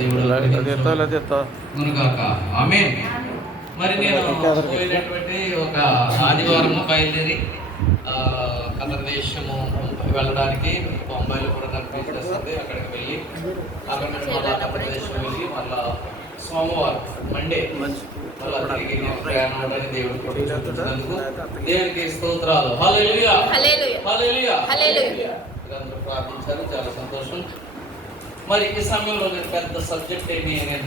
దేవుడు ఆమేన్. మరి నేను పోయినటువంటి ఒక ఆదివారము బయలుదేరి ఆంధ్రదేశము వెళ్ళడానికి బొంబాయిలో కూడా నాకు బిజినెస్ ఉంది. అక్కడికి వెళ్ళి అక్కడ మళ్ళీ ఆంధ్రప్రదేశ్ వెళ్ళి మళ్ళా సోమవారం మండే మళ్ళీ తిరిగి ప్రయాణం అవడానికి దేవుడు చూపించినందుకు దేవునికి స్తోత్రాలు. హల్లెలూయా హల్లెలూయా హల్లెలూయా. అందరూ ప్రార్థించారు, చాలా సంతోషం. మరి ఈ సమయంలో నేను పెద్ద సబ్జెక్ట్ ఏమి నేను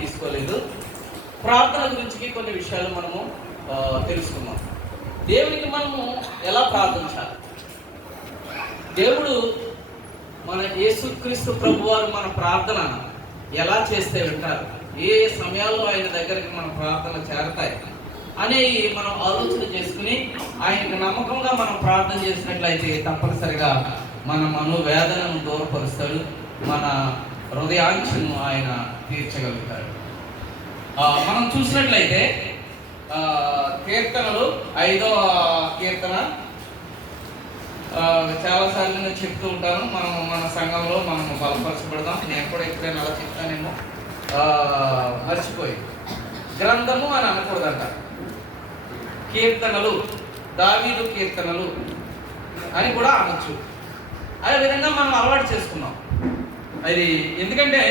తీసుకోలేదు. ప్రార్థన గురించి కొన్ని విషయాలు మనము తెలుసుకున్నాం. దేవునికి మనము ఎలా ప్రార్థించాలి? దేవుడు మన యేసుక్రీస్తు ప్రభువారు మన ప్రార్థన ఎలా చేస్తే వింటారు, ఏ సమయాల్లో ఆయన దగ్గరికి మన ప్రార్థన చేరతాయి అనేవి మనం ఆలోచన చేసుకుని ఆయనకు నమ్మకంగా మనం ప్రార్థన చేసినట్లయితే తప్పనిసరిగా మన మనోవేదనను దూరపరుస్తాడు, మన హృదయాంక్షను ఆయన తీర్చగలుగుతాడు. మనం చూసినట్లయితే కీర్తనలు 5వ కీర్తన చాలాసార్లు నేను చెప్తూ ఉంటాను. మన సంఘంలో మనం బలపరచబడదాం. నేను కూడా ఎప్పుడైనా అలా చెప్తానేమో మర్చిపోయి గ్రంథము అని అనకూడదంట. కీర్తనలు, దావీదు కీర్తనలు అని కూడా అనొచ్చు. అదే విధంగా మనం అలవాటు చేసుకున్నాం. అది ఎందుకంటే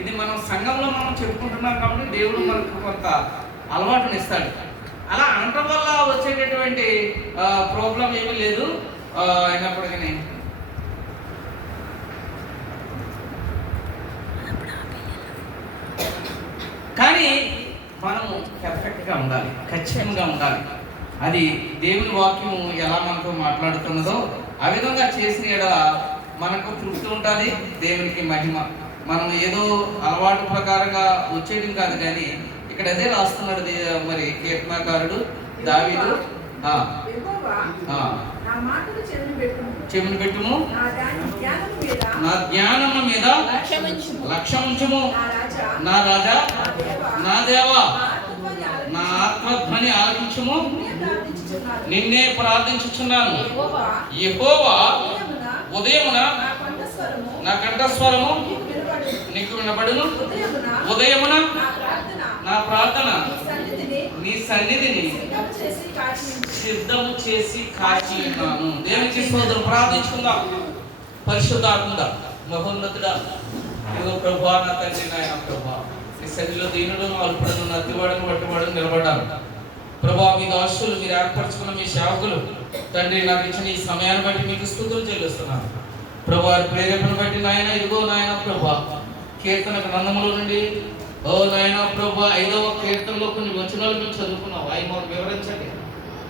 ఇది మనం సంఘంలో మనం చెప్పుకుంటున్నాం కాబట్టి దేవుడు మనకు కొంత అలవాటుని ఇస్తాడు. అలా అనటం వల్ల వచ్చేటటువంటి ప్రాబ్లం ఏమీ లేదు. అయినప్పటికీ కానీ మనము పర్ఫెక్ట్గా ఉండాలి, ఖచ్చితంగా ఉండాలి. అది దేవుని వాక్యం ఎలా మనతో మాట్లాడుతున్నదో ఆ విధంగా చేసిన ఎడల మనకు తృప్తి ఉంటుంది, దేవునికి మహిమ. మనం ఏదో అలవాటు ప్రకారంగా వచ్చేయడం కాదు. కానీ ఇక్కడ అదే రాస్తున్నాడు మరి కీర్తనకారుడు దావీదు, చెవిని పెట్టుము, నా జ్ఞానము మీద లక్ష్యముంచుము, నా రాజా నా దేవా నా ఆత్మధ్వని ఆలకించుము, నిన్నే ప్రార్థించుచున్నాను. యెహోవా ఉదయమున నా కంఠస్వరము నీకు వినబడును, ఉదయమున నా ప్రార్థన నీ సన్నిధిని సిద్ధము చేసి కాచి ఉన్నాను. దేవునికి స్తోత్రం. ప్రార్థించుకుందాం. పరిశుద్ధాత్ముడా, మహోన్నతుడా, ఇదిగో ప్రభువా, నా తండ్రి, నాయన ప్రభువా, ఈ సన్నిధిలో దీనులను అల్పులను నత్తివాడను వట్టివాడను నిలబడ్డాను. ప్రభువా, మీ దాసులు మీరు ఏర్పరచుకున్న మీ సేవకులు తండ్రి నాకు ఇచ్చిన ఈ సమయాన్ని బట్టి మీకు స్తుతులు చెల్లిస్తున్నాను. ప్రభువా, ప్రేరేపణ బట్టి నాయన ఇదిగో నాయన ప్రభువా, కీర్తన గ్రంథములో నుండి ఓ నాయన ప్రభువా 5వ కీర్తనలో కొన్ని వచనాలు మేము చదువుకున్నాం. అవి మాకు వివరించండి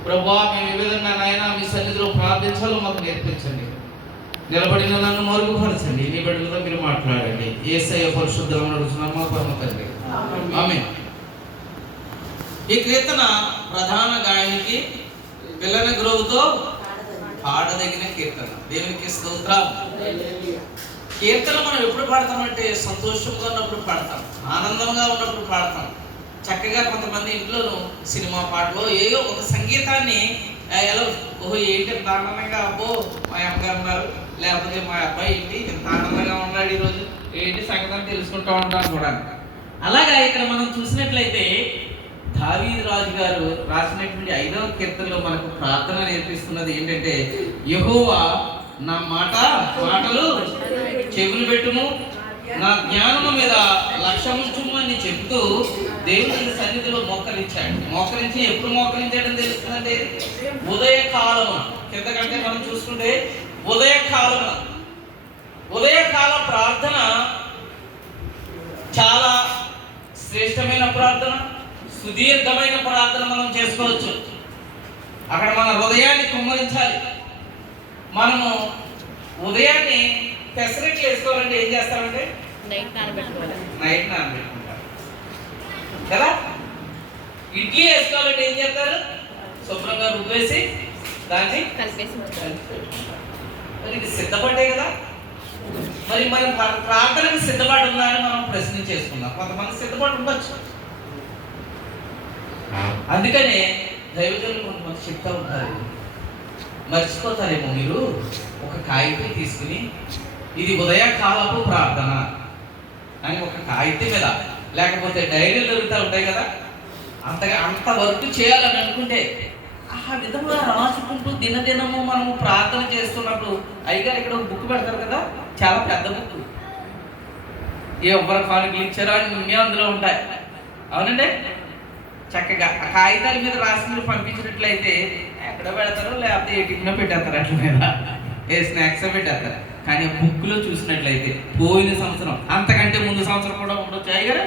ప్రభువా. మేము ఏ విధంగా నాయన మీ సన్నిధిలో ప్రార్థించాలో మాకు నేర్పించండి. నిలబడిన నన్ను మరుగుపరచండి. నీ బిడ్డలతో మీరు మాట్లాడండి. యేసయ్య పరిశుద్ధమైన నామమున పరమ తండ్రి, ఆమేన్. ఈ కీర్తన ప్రధాన గాయనికి పిల్లన గ్రోవుతో పాడదగిన కీర్తన. దేవునికి స్తోత్రం. కీర్తన మనం ఎప్పుడు పాడతామంటే సంతోషంగా ఉన్నప్పుడు పాడతాం, ఆనందంగా ఉన్నప్పుడు పాడతాం. చక్కగా కొంతమంది ఇంట్లోనూ సినిమా పాటలో ఏదో ఒక సంగీతాన్ని ఎలా ఓహో ఏంటి ఇంత ఆనందంగా, అబ్బో మా అమ్మగారు ఉన్నారు, లేకపోతే మా అబ్బాయి ఏంటి ఇంత ఆనందంగా ఉన్నాడు ఈరోజు, ఏంటి సంగీతం తెలుసుకుంటూ ఉంటాం కూడా. అలాగా ఇక్కడ మనం చూసినట్లయితే దావీదు రాజు గారు రాసినటువంటి 5వ కీర్తనలో మనకు ప్రార్థన నేర్పిస్తున్నది ఏంటంటే, యెహోవా నా మాటలు చెవులు పెట్టుము, నా జ్ఞానము మీద లక్ష్యముంచుము అని చెప్తూ దేవుని సన్నిధిలో మోకరించాడు. మోకరించి ఎప్పుడు మోకరించాడని తెలుస్తుందండి? ఉదయకాలము. కిందకంటే మనం చూసుకుంటే ఉదయకాల ప్రార్థన చాలా శ్రేష్టమైన ప్రార్థన, సుదీర్ఘమైన ప్రార్థన మనం చేసుకోవచ్చు. అక్కడ మన హృదయాన్ని కుమ్మరించాలి. మనము ఉదయాన్ని పెసరెట్లు వేసుకోవాలంటే ఏం చేస్తామంటే నైట్ నానబెట్టుకుంటారు కదా. ఇడ్లీ వేసుకోవాలంటే ఏం చేస్తారు? శుభ్రంగా రుబ్బేసి దాన్ని కలిపేసి మరి ఇది సిద్ధపడ్డే కదా. మరి మనం ప్రార్థనకి సిద్ధపాటు ఉందా అని మనం ప్రశ్న చేసుకుందాం. కొంతమంది సిద్ధపాటు ఉండొచ్చు. అందుకనే దైవజనులు కొంతమంది చెప్తా ఉంటారు, మర్చిపోతారేమో మీరు, ఒక కాగితం తీసుకుని ఇది ఉదయకాలపు ప్రార్థన, అని ఒక కాగితం మీద, లేకపోతే డైరీలు దొరుకుతూ ఉంటాయి కదా, అంత వర్క్ చేయాలని అనుకుంటే ఆ విధంగా రాసుకుంటూ దినదినము మనము ప్రార్థన చేస్తున్నప్పుడు అయ్యగారు ఇక్కడ ఒక బుక్ పెడతారు కదా, చాలా పెద్ద బుక్, ఎవరు కానుకలు ఇచ్చారో అన్నీ అందులో ఉంటాయి. అవునండి, చక్కగా ఆ కాగితాల మీద రాసి పంపించినట్లయితే ఎక్కడ పెడతారో, లేకపోతే ఏటీఎంలో పెట్టేస్తారు, అట్ల మీద ఏ స్నాక్స్ పెట్టేస్తారు. కానీ ఆ బుక్లో చూసినట్లయితే పోయిన సంవత్సరం, అంతకంటే ముందు సంవత్సరం కూడా ఉండొచ్చు అయ్యగారు,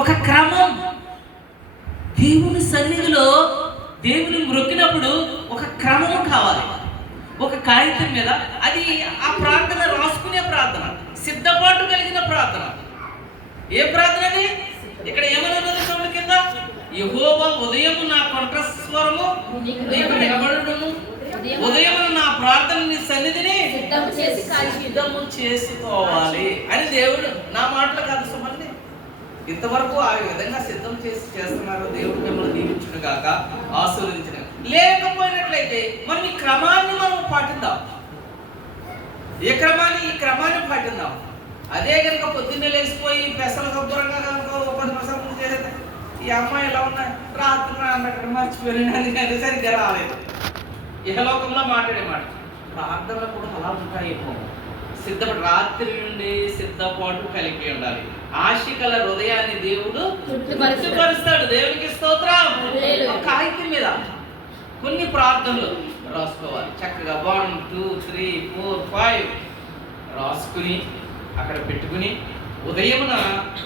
ఒక క్రమం. దేవుని సన్నిధిలో దేవుని మొక్కినప్పుడు ఒక క్రమం కావాలి. ఒక కాగితం మీద అది ఆ ప్రార్థన రాసుకునే ప్రార్థన, సిద్ధపాటు కలిగిన ప్రార్థన. ఏ ప్రార్థన అది? ఇక్కడ ఏమని ఉన్నది చూడండి కింద, యెహోవా ఉదయము నా కంఠస్వరము నీకు వినబడును, ఉదయము నా ప్రార్థన నీ సన్నిధిని సిద్ధము చేసుకోవాలి అని దేవుడు, నా మాటలు కాదు సుమండి, ఇంతవరకు ఆ విధంగా సిద్ధం చేస్తున్నారు. దేవుడు మిమ్మల్ని దీవించును గాక, ఆశీర్వదించును. లేకపోయినట్లయితే మనం ఈ క్రమాన్ని మనం పాటిద్దాం. ఈ క్రమాన్ని పాటిద్దాం. అదే కనుక పొద్దున్నే లేచిపోయి పెసలు శుభ్రంగా కనుక 10 నిమిషాల ముందు చేసేది, ఈ అమ్మాయి ఎలా ఉన్నా రాత్రి అన్నక్కడ మర్చిపోయినది, సరిగ్గా రాలేదు. ఇహలోకంలో మాట్లాడే మాట, ప్రార్థనలు కూడా అలా ఉంటాయేమో. రాత్రి నుండి సిద్ధపాటు కలిగి ఉండాలి. ఆశికల హృదయాన్ని దేవుడు తృప్తిపరుస్తాడు. దేవునికి స్తోత్రం. కాగితం మీద కొన్ని ప్రార్థనలు రాసుకోవాలి. చక్కగా 1 2 3 4 5 రాసుకుని అక్కడ పెట్టుకుని ఉదయమున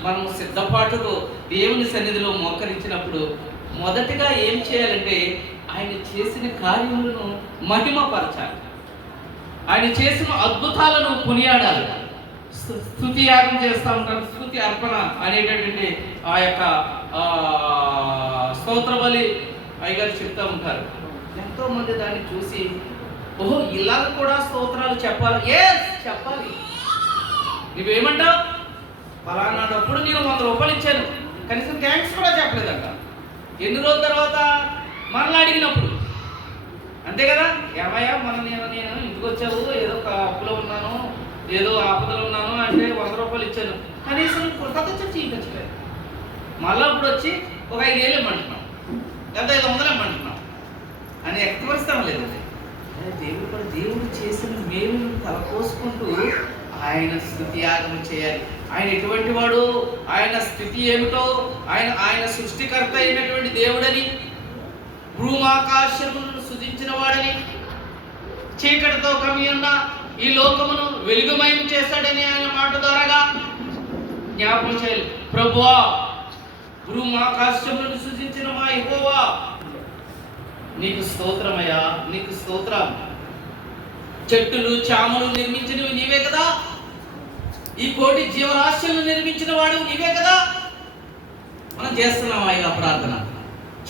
మనం సిద్ధపాటుతో దేవుని సన్నిధిలో మోకరించినప్పుడు మొదటిగా ఏం చేయాలంటే ఆయన చేసిన కార్యములను మహిమపరచాలి. ఆయన చేసిన అద్భుతాలను కొనియాడాలి. స్తుతి యాగం చేస్తూ ఉంటారు. స్తుతి అర్పణ అనేటటువంటి ఆ యొక్క స్తోత్ర బలి అయ్యగారు చెప్తూ ఉంటారు. ఎంతో మంది దాన్ని చూసి ఓహో ఇలాగ కూడా స్తోత్రాలు చెప్పాలి. చెప్పాలి. నువ్వేమంటావు? ఫలానాడప్పుడు నేను 100 రూపాయలు ఇచ్చాను, కనీసం థ్యాంక్స్ కూడా చెప్పలేదంట. ఎన్ని రోజుల తర్వాత మరలా అడిగినప్పుడు, అంతే కదా, ఏమయ్యా నేను ఇంటికి వచ్చావు, ఏదో ఒక అప్పులో ఉన్నాను, ఏదో ఆపదలో ఉన్నాను అంటే 100 రూపాయలు ఇచ్చాను, కనీసం కృతజ్ఞత చూపించలేదు. మళ్ళీ అప్పుడు వచ్చి ఒక 5 వేలు ఇమ్మంటున్నాం, లేదా 500 ఇమ్మంటున్నాం అని వ్యక్తపరుస్తాం లేదండి. దేవుడు చేసిన మేలును తలపోసుకుంటూ ఆయన స్తుతి యాగం చేయాలి. ఆయన ఎటువంటి వాడు, ఆయన స్థితి ఏమిటో, ఆయన సృష్టికర్త అయినటువంటి దేవుడని, భూమాకాశములను సృజించిన వాడని, చీకటితో కమ్మి ఉన్న ఈ లోకమును వెలుగుమయం చేస్తాడని ఆయన మాట ద్వారాగా జ్ఞాపకం చేయాలి. ప్రభువా, భూమాకాశములను సృజించిన మా యెహోవా నీకు స్తోత్రమయ్యా, నీకు స్తోత్రం. చెట్టులు చామలు నిర్మించినవి నీవే కదా, ఈ కోటి జీవరాశులను నిర్మించిన వాడు నీవే కదా. మనం చేస్తున్నాం ఆయన ప్రార్థన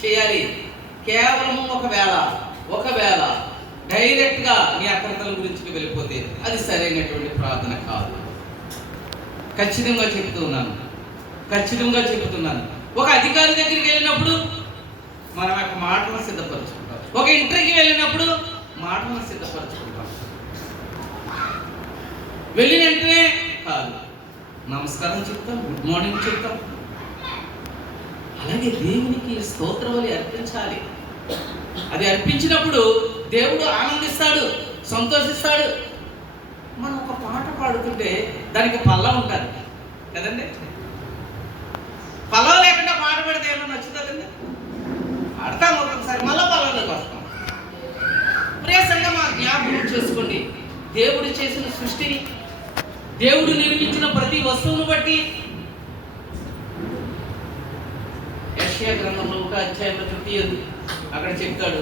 చేయాలి. కేవలం ఒకవేళ డైరెక్ట్గా నీ అక్రతల గురించి వెళ్ళిపోతే అది సరైనటువంటి ప్రార్థన కాదు. ఖచ్చితంగా చెబుతున్నాను. ఒక అధికారి దగ్గరికి వెళ్ళినప్పుడు మనం యొక్క మాటలను సిద్ధపరచుకుంటాం. ఒక ఇంటర్వ్యూకి వెళ్ళినప్పుడు మాటలను సిద్ధపరచుకుంటాం. వెళ్ళిన వెంటనే కాదు, నమస్కారం చెప్తాం, గుడ్ మార్నింగ్ చెప్తాం. అలాగే దేవునికి స్తోత్రబలి అర్పించాలి. అది అర్పించినప్పుడు దేవుడు ఆనందిస్తాడు, సంతోషిస్తాడు. మనం ఒక పాట పాడుతుంటే దానికి పల్లం ఉంటుంది కదండి. పల్లం లేకుండా పాట పాడితే ఏమన్నా నచ్చుతుందండి? పాడతాం ఒక్కొక్కసారి, మళ్ళీ పల్లంలోకి వస్తాం. ప్రియ సంగమా, జ్ఞాపకం చేసుకోండి, దేవుడు చేసిన సృష్టిని, దేవుడు నిర్మించిన ప్రతి వస్తువును బట్టి యెషయా గ్రంథంలో 1వ అధ్యాయంలో 30 అక్కడ చెప్తాడు,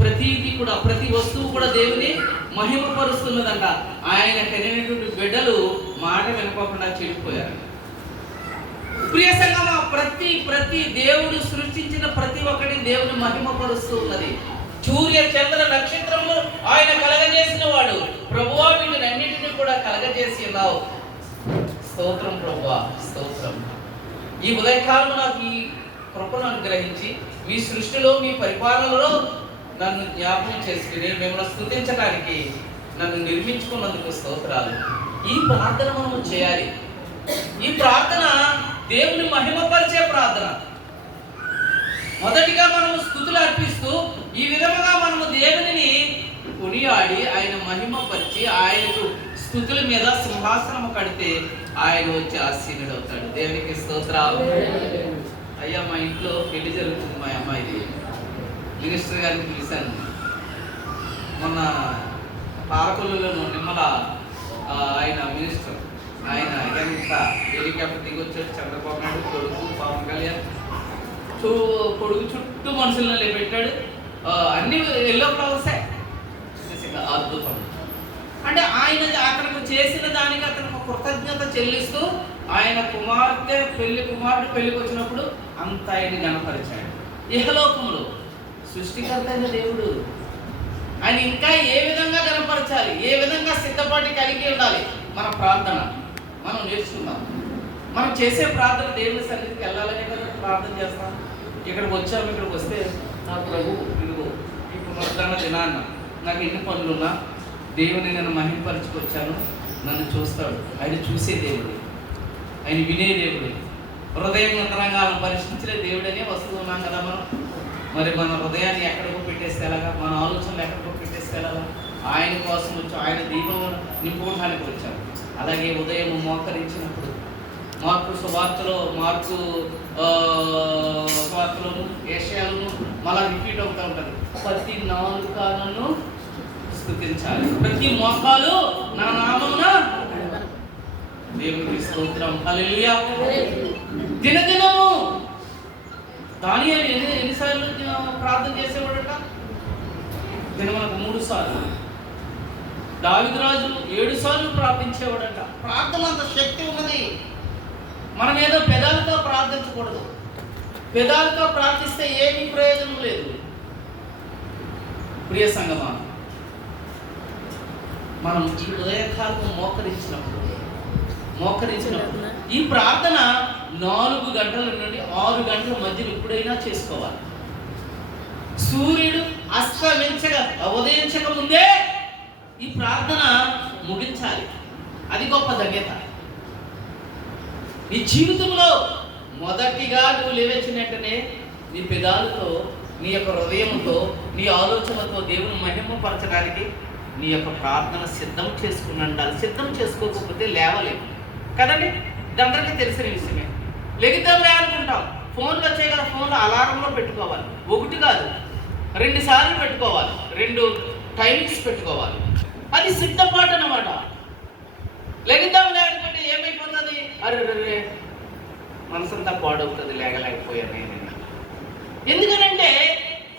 ప్రతిది కూడా, ప్రతి వస్తువు కూడా దేవుని మహిమపరుస్తున్నదంట. ఆయన కనినటువంటి బిడ్డలు మాట వినకోకుండా చెడిపోయారు. ప్రియ సంగమా, ప్రతి దేవుడు సృష్టించిన ప్రతి ఒక్కటి దేవుని మహిమపరుస్తూ ఉన్నది. సూర్య చంద్ర నక్షత్రములు ఆయన కలగజేసిన వాడు. ప్రభువా, వీటినన్నిటిని కూడా కలగజేసి ఉన్నావు. స్తోత్రం ప్రభువా, స్తోత్రం. ఈ ఉదయకాలం నాకు ఈ కృపను అనుగ్రహించి మీ సృష్టిలో, మీ పరిపాలనలో నన్ను జ్ఞాపకం చేసుకుని మిమ్మల్ని స్తుతించడానికి నన్ను నిర్మించుకున్నందుకు స్తోత్రాలు. ఈ ప్రార్థన మనము చేయాలి. ఈ ప్రార్థన దేవుని మహిమపరిచే ప్రార్థన. మొదటిగా మనము స్తుతులు అర్పిస్తూ ఈ విధముగా మనము దేవునిని కొనియాడి ఆయన మహిమపరిచి ఆయనకు స్తుతుల మీద సింహాసనం కడితే ఆయన వచ్చి ఆసీనుడు అవుతాడు. దేవునికి స్తోత్రాలు. అయ్యా, మా ఇంట్లో పెళ్లి జరుగుతుంది. మా అమ్మాయిది మినిస్టర్ గారిని పిలిచాను. మొన్న పాలకొల్లులో నిమ్మల ఆయన మినిస్టర్, ఆయన ఎంత హెలికాప్టర్ దిగి వచ్చాడు. చంద్రబాబు నాయుడు కొడుకు పవన్ కళ్యాణ్ కొడుకు చుట్టూ మనుషులను నిలబెట్టాడు. అన్ని ఎల్లో ఫ్లవర్సే. అద్భుతం. అంటే ఆయన అతనికి చేసిన దానికి అతనికి కృతజ్ఞత చెల్లిస్తూ ఆయన కుమార్తె పెళ్లికి వచ్చినప్పుడు అంత ఆయన గణపరిచాడు. ఇహలోకంలో సృష్టికర్త అయిన దేవుడు ఆయన ఇంకా ఏ విధంగా గణపరచాలి, ఏ విధంగా సిద్ధపాటు కలిగి ఉండాలి. మన ప్రార్థన మనం నేర్చుకుందాం. మనం చేసే ప్రార్థన దేవుని సన్నిధికి వెళ్ళాలనే కదా ప్రార్థన చేస్తాం. ఇక్కడికి వచ్చాము, ఇక్కడికి వస్తే నా ప్రభు ఇదిగో ఈ పునరుద్ధరణ దినాన్న నాకు ఎన్ని పనులున్నా దేవుని నేను మహిమపరచుకొచ్చాను, నన్ను చూస్తాడు. ఆయన చూసే దేవుడు, ఆయన వినే దేవుడు, హృదయం అంతరంగాలను పరిశీలించే దేవుడనే వస్తున్నాం కదా మనం. మరి మన హృదయాన్ని ఎక్కడికో పెట్టేస్తే ఎలాగా, మన ఆలోచనలు ఎక్కడికో పెట్టేస్తే ఎలాగా? ఆయన కోసం వచ్చాం, ఆయన దీపం నింపుకోవడానికి వచ్చాం. అలాగే ఉదయం మోకరించినప్పుడు మార్కు సువార్తలోను ఏషియాలను మళ్ళా రిపీట్ అవుతూ ఉంటుంది. ప్రతి నాలుకను స్తుతించాలి, ప్రతి మోకాలు నా నామమున దేవునికి స్తోత్రం. హల్లెలూయా. దినదినము దానియేలు ఎన్నిసార్లు ప్రార్థన చేసేవాడట? దినమునకు 3 సార్లు. దావీదు రాజు 7 సార్లు ప్రార్థించేవాడట. ప్రార్థన అంత శక్తి ఉన్నది. మనం ఏదో పెదాలతో ప్రార్థించకూడదు. పెదాలతో ప్రార్థిస్తే ఏమీ ప్రయోజనం లేదు. ప్రియ సంగమా, మనం ఈ ఉదయకాలం మోకరించినప్పుడు ఈ ప్రార్థన 4 గంటల నుండి 6 గంటల మధ్యలో ఎప్పుడైనా చేసుకోవాలి. సూర్యుడు ఉదయించక ముందే ఈ ప్రార్థన ముగించాలి. అది గొప్ప ధన్యత. నీ జీవితంలో మొదటిగా నువ్వు లేవచ్చిన వెంటనే నీ పెదాలతో, నీ యొక్క హృదయంతో, నీ ఆలోచనలతో దేవుని మహిమపరచడానికి నీ యొక్క ప్రార్థన సిద్ధం చేసుకుని ఉండాలి. సిద్ధం చేసుకోకపోతే లేవలేము కదండి. ఇది అందరికీ తెలిసిన విషయమే. లెగిద్దాం లేనుకుంటాం. ఫోన్లు వచ్చాయి కదా, ఫోన్లో అలారంలో పెట్టుకోవాలి. 1 కాదు 2 సార్లు పెట్టుకోవాలి. 2 టైమింగ్స్ పెట్టుకోవాలి. అది సిద్ధపాటు అన్నమాట. లెగిద్దాం లేకుంటే ఏమైపోతుంది? అరే మనసంతా పాడవుతుంది లేగలేకపోయాను నేను. ఎందుకనంటే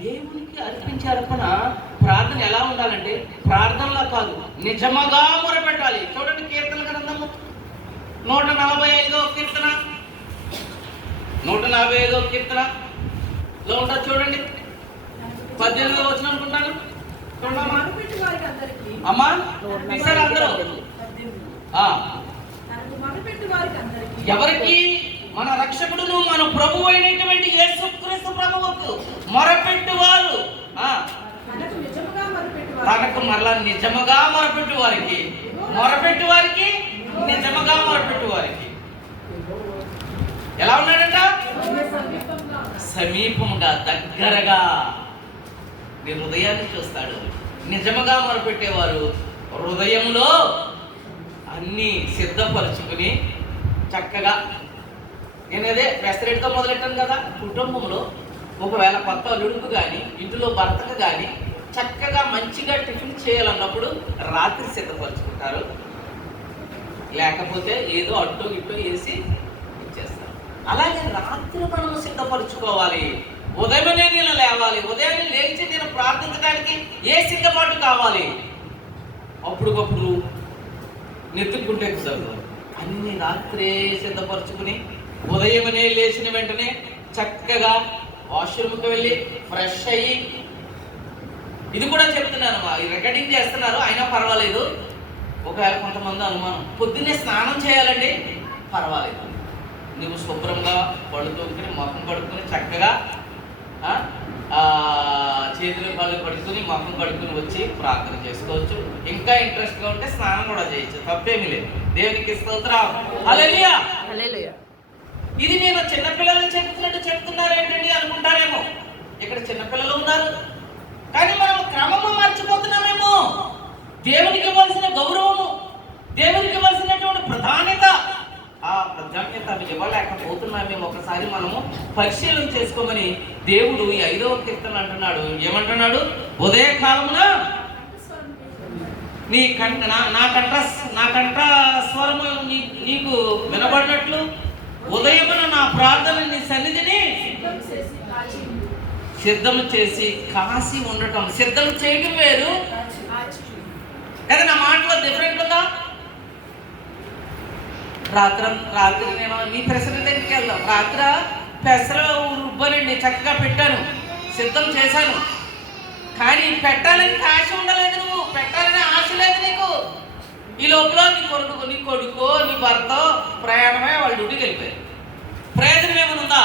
దేవునికి అర్పించే అర్పణ ప్రార్థన ఎలా ఉండాలంటే ప్రార్థనలా కాదు, నిజముగా మొరపెట్టాలి. చూడండి కీర్తన గ్రంథము 145వ కీర్తన 145వ కీర్తనలో ఉంటుంది. చూడండి 18వ వచనం అనుకుంటాను. అమ్మా పిలిచారు అందరూ. ఎవరికి? మన రక్షకుడును మన ప్రభువు అయినటువంటి యేసుక్రీస్తు ప్రభువుకు మొరపెట్టువారు, తనకు మరలా నిజముగా మొరపెట్టు వారికి, నిజముగా మొరపెట్టు వారికి ఎలా ఉన్నాడంట? సమీపంగా, దగ్గరగా. నీ హృదయాన్ని చూస్తాడు. నిజముగా మొరపెట్టేవారు హృదయంలో అన్నీ సిద్ధపరచుకుని చక్కగా. నేనదే పెసరెట్తో మొదలెట్టాను కదా. కుటుంబంలో ఒకవేళ కొత్త అల్లుడుకు కానీ ఇంటిలో భర్తకు కానీ చక్కగా మంచిగా టిఫిన్ చేయాలన్నప్పుడు రాత్రి సిద్ధపరచుకుంటారు. లేకపోతే ఏదో అట్టో ఇట్టో వేసి ఇచ్చేస్తారు. అలాగే రాత్రి మనం సిద్ధపరచుకోవాలి. ఉదయమే నేను లేవాలి. ఉదయాన్నే లేచి నేను ప్రార్థించడానికి ఏ సిద్ధపాటు కావాలి? అప్పుడుకప్పుడు నెత్తుకుంటే కుదరదు. అన్ని రాత్రే సిద్ధపరచుకుని ఉదయమనే లేచిన వెంటనే చక్కగా వాష్రూమ్కి వెళ్ళి ఫ్రెష్ అయ్యి, ఇది కూడా చెప్తున్నాను, రికార్డింగ్ చేస్తున్నారు అయినా పర్వాలేదు. ఒకవేళ కొంతమంది అనుమానం, పొద్దున్నే స్నానం చేయాలండి, పర్వాలేదు. నువ్వు శుభ్రంగా పడుతూకుని ముఖం కడుక్కుని చక్కగా చేతులు కాళ్ళు కడుక్కుని మొహం కడుక్కుని వచ్చి ప్రార్థన చేసుకోవచ్చు. ఇంకా ఇంట్రెస్ట్గా ఉంటే స్నానం కూడా చేయొచ్చు, తప్పేమీ లేదు. దేవునికి స్తోత్రం. హల్లెలూయా. ఇది నేను చిన్నపిల్లలు చెప్తున్నట్టు చెప్తున్నారు ఏంటండి అనుకుంటారేమో. ఇక్కడ చిన్నపిల్లలు ఉన్నారు, కానీ మనం క్రమము మర్చిపోతున్నామేమో. దేవునికి ఇవ్వాల్సిన గౌరవము, దేవునికి ఇవ్వాల్సినటువంటి ప్రాధాన్యత, ఆ ప్రాధాన్యత ఇవ్వలేకపోతున్నామేమో. ఒకసారి మనము పరిశీలన చేసుకోమని దేవుడు ఈ 5వ కీర్తన అంటున్నాడు. ఏమంటున్నాడు? ఉదయకాలమున నా కంఠ స్వరము నీకు వినబడినట్లు ఉదయమున నా ప్రార్థన నీ సన్నిధిని సిద్ధము చేసి కాసి ఉండటం. సిద్ధం చేయడం వేరు కదా. నా మాటలో డిఫరెంట్ ఉందా? రాత్రి నేను మీ పెసర దగ్గరికి వెళ్దాం. రాత్రి పెసరలో రుబ్బనండి, చక్కగా పెట్టాను, సిద్ధం చేశాను. కానీ పెట్టాలని ఆశ ఉండలేదు, నువ్వు పెట్టాలని ఆశ లేదు నీకు. ఈ లోపల నీ కొడుకు నీ భర్త ప్రయాణమే వాళ్ళ డ్యూటీకి వెళ్ళిపోయారు. ప్రయోజనం ఏమైనా ఉందా?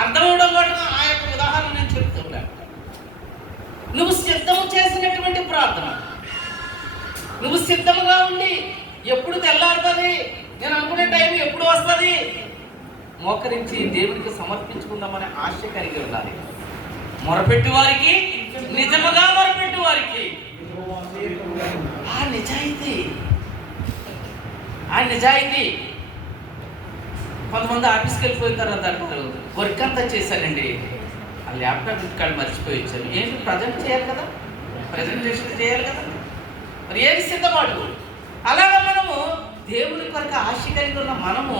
అర్థం అవడం కూడా ఆ యొక్క ఉదాహరణ నేను చెప్తున్నాను. నువ్వు సిద్ధం చేసినటువంటి ప్రార్థన, నువ్వు సిద్ధముగా ఉండి ఎప్పుడు తెల్లారుతుంది, నేను అనుకునే టైం ఎప్పుడు వస్తుంది, మోకరించి దేవునికి సమర్పించుకుందామనే ఆశ కలిగి ఉండాలి. మొరపెట్టు వారికి, నిజముగా మొరపెట్టు వారికి ఆ నిజాయితీ. కొంతమంది ఆఫీస్కి వెళ్ళిపోయిన తర్వాత అంటారు, వర్క్ అంతా చేశానండి, ఆ ల్యాప్టాప్ ఇంటికాడ మర్చిపోయి వచ్చాను. ఏంటి ప్రజెంట్ చేయాలి కదా, ప్రజెంటేషన్ చేయాలి కదా, మరి ఏది సిద్ధపాటు. అలాగా మనము దేవుని కొరకు ఆశ కలిగి ఉన్న మనము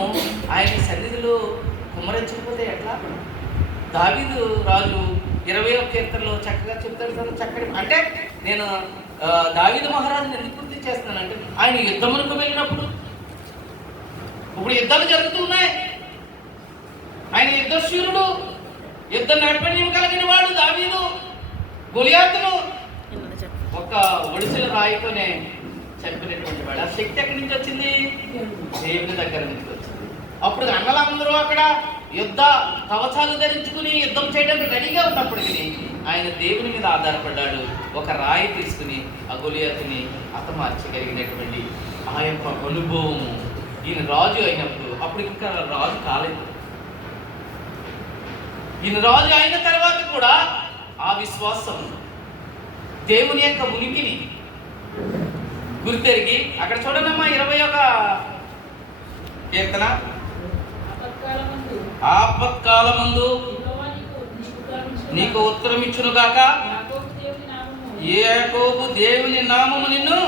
ఆయన సన్నిధిలో కుమ్మరించకపోతే ఎట్లా? దావీదు రాజు 20వ కీర్తనలో చక్కగా చెప్తాడు కదా. చక్కటి అంటే నేను దావీదు మహారాజుని ఎందుకు గుర్తు చేస్తున్నానంటే, ఆయన యుద్ధములకు వెళ్ళినప్పుడు, ఇప్పుడు యుద్ధాలు జరుగుతున్నాయి, ఆయన యుద్ధశూరుడు, యుద్ధ నైపుణ్యం కలిగిన వాడు దావీదు. గొలియాతును ఒక ఒడిసెల రాయితోనే చంపినటువంటి వాడు. ఆ శక్తి ఎక్కడి నుంచి వచ్చింది? దేవుని దగ్గర నుంచి వచ్చింది. అప్పుడు అన్నలందరూ అక్కడ యుద్ధ కవచాలు ధరించుకుని యుద్ధం చేయడానికి రెడీగా ఉన్నప్పటికీ ఆయన దేవుని మీద ఆధారపడ్డాడు. ఒక రాయి తీసుకుని ఆ గొలియాతుని హతమార్చగలిగినటువంటి ఆ యొక్క అనుభవము. ఈయన రాజు అయినప్పుడు, అప్పుడు ఇంకా రాజు కాలేదు, ఈయన రాజు అయిన తర్వాత కూడా ఆ విశ్వాసం, దేవుని యొక్క ఉనికిని గుర్తెరిగి, అక్కడ చూడనమ్మా 21వ కీర్తన, ఆపత్కాలమందు నీకు ఉత్తరం ఇచ్చునుగాక, యాకోబు దేవుని నామము నిన్ను